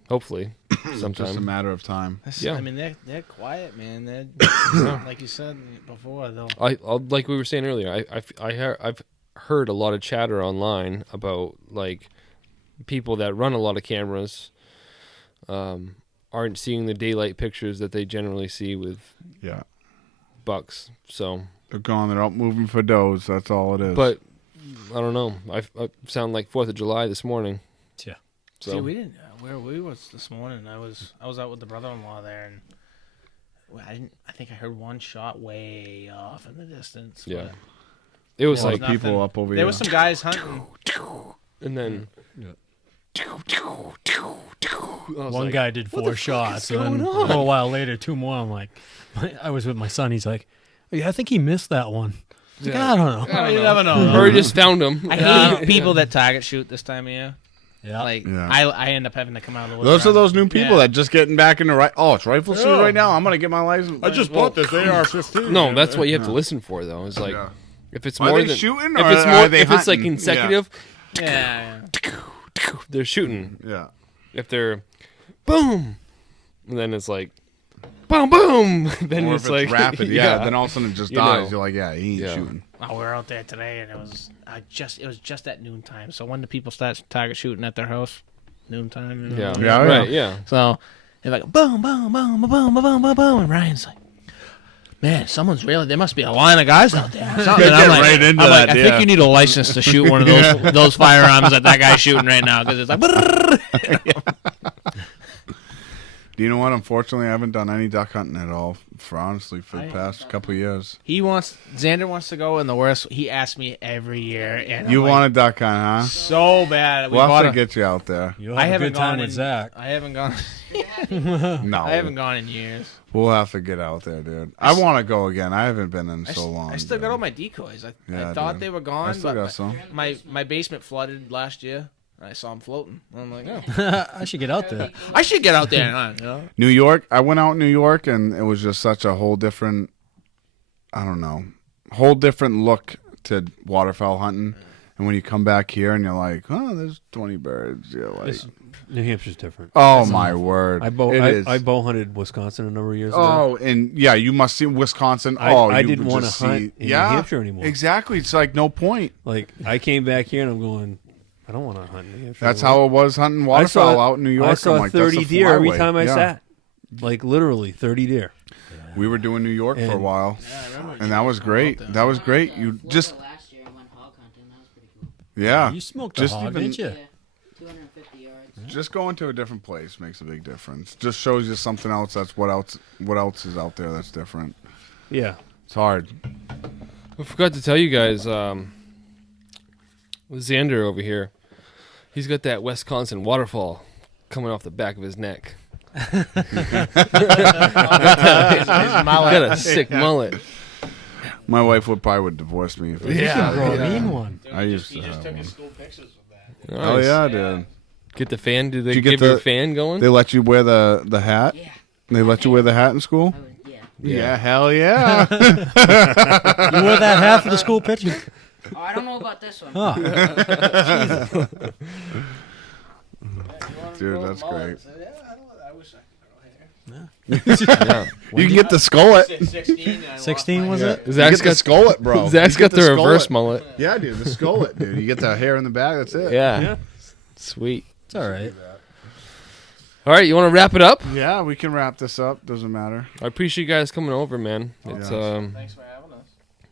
Hopefully, sometime. Just a matter of time. Yeah. I mean, they're quiet, man. They're like you said before, though. Like we were saying earlier, I've heard a lot of chatter online about like people that run a lot of cameras aren't seeing the daylight pictures that they generally see with Yeah. bucks. So They're gone. They're out moving for does. That's all it is. but I don't know. I sound like 4th of July this morning. Yeah. So See, we didn't. Where we was this morning, I was out with the brother-in-law there, and I think I heard one shot way off in the distance. Yeah. but it was there like nothing. people up over There here. was some guys hunting. and then One guy did 4 shots, and then going a on? little while later, 2 more. I'm like, I was with my son. He's like, yeah, I think he missed that one. I was like, I don't know. Oh, you never know. or he just found him. I hate people that target shoot this time of year. Yeah. Like Yeah. I end up having to come out of the woods. Those are around- those new people Yeah. that just getting back into right. Oh, it's rifle season right now. I'm gonna get my license. I just bought this AR-15. No, that's what you have to listen for, though. It's like Yeah. if it's Are more they than shooting if or it's are more they if it's like hunting? consecutive, Yeah. they're shooting. Yeah. If they're boom, and then it's like boom, boom. Then Or it's if like it's rapid, yeah. Then all of a sudden it just You dies. know. You're like, yeah, he ain't Yeah. shooting. Oh, we were out there today, and it was just at noontime. So when do people start target shooting at their house? Noontime. yeah, Yeah, right, yeah. So it's like boom, boom, boom, boom, boom, boom, boom, boom, and Ryan's like, "Man, there must be a line of guys out there." or something." And I'm like, right into I'm like, that, I yeah. think you need a license to shoot one of those firearms that guy's shooting right now, because it's like. Do you know what? Unfortunately, I haven't done any duck hunting at all. For the I- past couple of years. Xander wants to go, and the worst, he asks me every year. And I'm You like, want a duck hunt, huh? so bad. We'll have bought to a- get you out there. You'll I have a haven't good time gone with in- Zach. I haven't gone. No, I haven't gone in years. We'll have to get out there, dude. I want to go again. I haven't been in I so s- long. I still got dude. all my decoys. I Yeah, thought dude. they were I gone, still but got some. my basement flooded last year. And I saw them floating. I'm like, oh, I should get out there. I should get out there and hunt. You know? New York. I went out in New York, and it was just such a whole different. I don't know, whole different look to waterfowl hunting. And when you come back here, and you're like, oh, there's 20 birds. You're like, New Hampshire's different. oh my word, I it is. bow hunted Wisconsin a number of years ago. Oh, and yeah, you must see Wisconsin. I You didn't would want to just hunt see, in yeah, New Hampshire anymore. Exactly. It's like no point. Like I came back here and I'm going, I don't want to hunt in New Hampshire. That's anymore. how it was hunting I waterfowl saw- out in New York. I saw I'm like, that's 30 the deer every flyway. time I Yeah. sat. Like literally 30 deer. We were doing New York for a And- while, Yeah, I remember and that was great. That was great. You just, Last year I went hog hunting. That was pretty cool. yeah, You smoked a Just hog, even- didn't you? Yeah, 250 yards. just going to a different place makes a big difference. Just shows you something else. That's what else is out there that's different. Yeah. It's hard. I forgot to tell you guys, with Xander over here, he's got that Wisconsin waterfall coming off the back of his neck. Got a sick mullet. My wife would divorce me if Yeah. Bro, mean one. I used to He just have took one. his school pictures of that. Oh Nice. yeah, dude. Get the fan. Did they Did you get give you a the- fan going? They let you wear the hat. Yeah. They let you wear the hat in school. I was, yeah. Yeah, hell yeah. You wore that hat for the school picture? Oh, I don't know about this one. Oh, Dude, that's great. I wish I could grow hair. Yeah. You can get the skullet. 16. I lost 16 was mine. it? You Zach's get the skullet, bro. Zach's You got get the skullet. reverse mullet. Yeah, dude, the skullet, dude. You get the hair in the back. That's it. Yeah. Sweet. It's all right. All right, you want to wrap it up? Yeah, we can wrap this up. Doesn't matter. I appreciate you guys coming over, man. It's Yeah. Thanks for having us.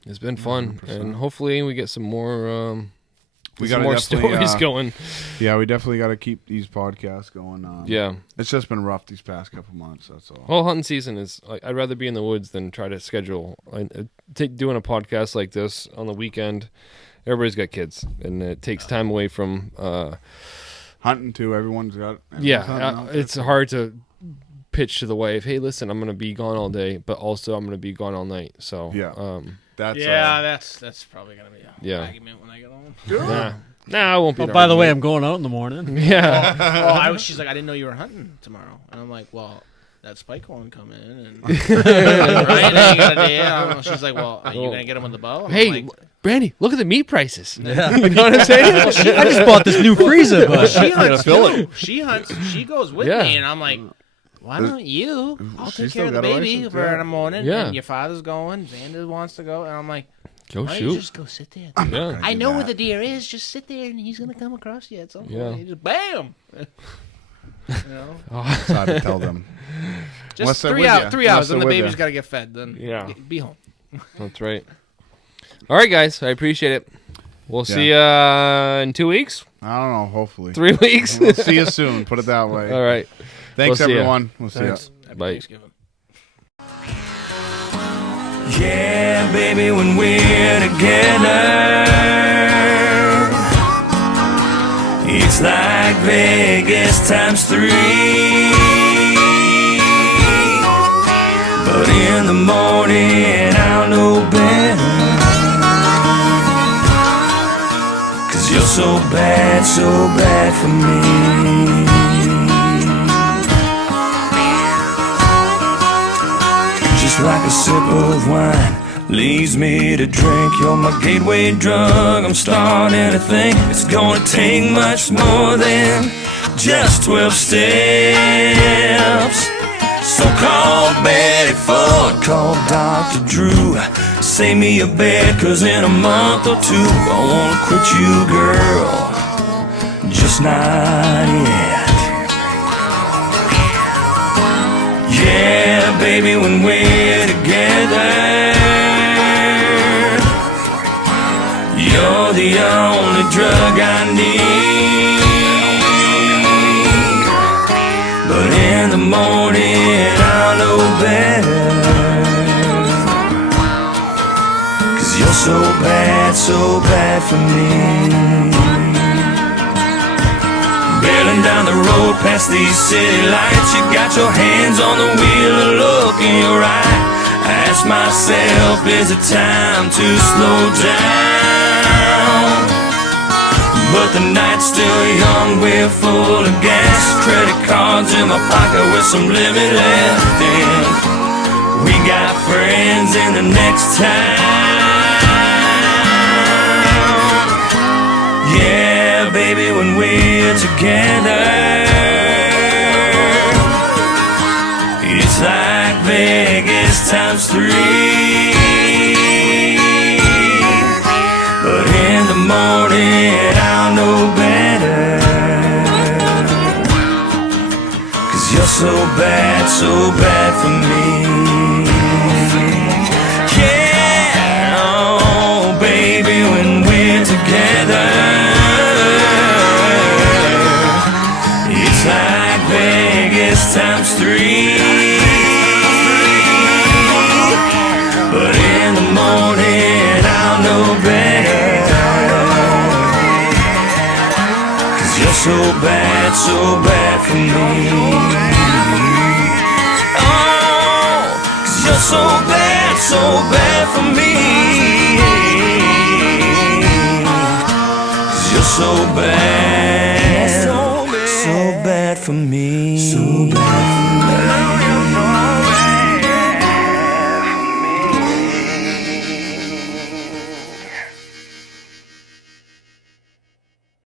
it's been fun, 100%. and hopefully we get some more We get got more stories going. Yeah, we definitely got to keep these podcasts going. Yeah. It's just been rough these past couple months. That's all. Well, hunting season is. I'd rather be in the woods than try to schedule. Doing a podcast like this on the weekend. Everybody's got kids, and it takes time away from hunting too. Everyone's hunting it's hard to pitch to the wife, hey, listen, I'm going to be gone all day, but also I'm going to be gone all night. So that's probably going to be a argument when I get home. Nah, I won't be. Oh, by the way, I'm going out in the morning. Yeah. She's like, I didn't know you were hunting tomorrow, and I'm like, well, that spike won't come in, and Ryan ain't got a deer. She's like, well, are you going to get him with the bow? And hey, like, Brandy, look at the meat prices. Yeah. You know what I'm saying? I just bought this new freezer, but she hunts too. She hunts. She goes with me, and I'm like, why don't you? I'll take care of the baby for in the morning. And your father's going. Xander wants to go, and I'm like, go why shoot. Don't you just go sit there. I know where the deer is. Just sit there, and he's gonna come across you at some point. Yeah. Just bam. It's hard to tell them. Just 3 hours, and the baby's got to get fed. Then be home. That's right. All right, guys. I appreciate it. We'll see you in 2 weeks. I don't know. Hopefully 3 weeks. We'll see you soon. Put it that way. All right. Thanks, everyone. We'll see you. Bye. Thanksgiving. Yeah, baby, when we're together, it's like Vegas times 3. But in the morning, I'll know better, 'cause you're so bad for me. Just like a sip of wine leads me to drink. You're my gateway drug. I'm starting to think it's gonna take much more than just 12 steps. So call Betty Ford, call Dr. Drew, save me a bed, 'cause in a month or two I wanna quit you, girl, just not yet. Yeah, baby, when we're together, you're the only drug I need. But in the morning I'll know better, 'cause you're so bad for me. Barreling down the road past these city lights, you got your hands on the wheel, a look in your eye. I ask myself, is it time to slow down? But the night's still young, we're full of gas, credit cards in my pocket with some limit left, and we got friends in the next town. Yeah, baby, when we're together, it's like Vegas times 3. But in the morning I'll know better, 'cause you're so bad for me. Yeah, oh baby, when we're together, it's like Vegas times 3. But in the morning I'll know better, 'cause you're so bad for me. Oh, 'cause you're so bad for me.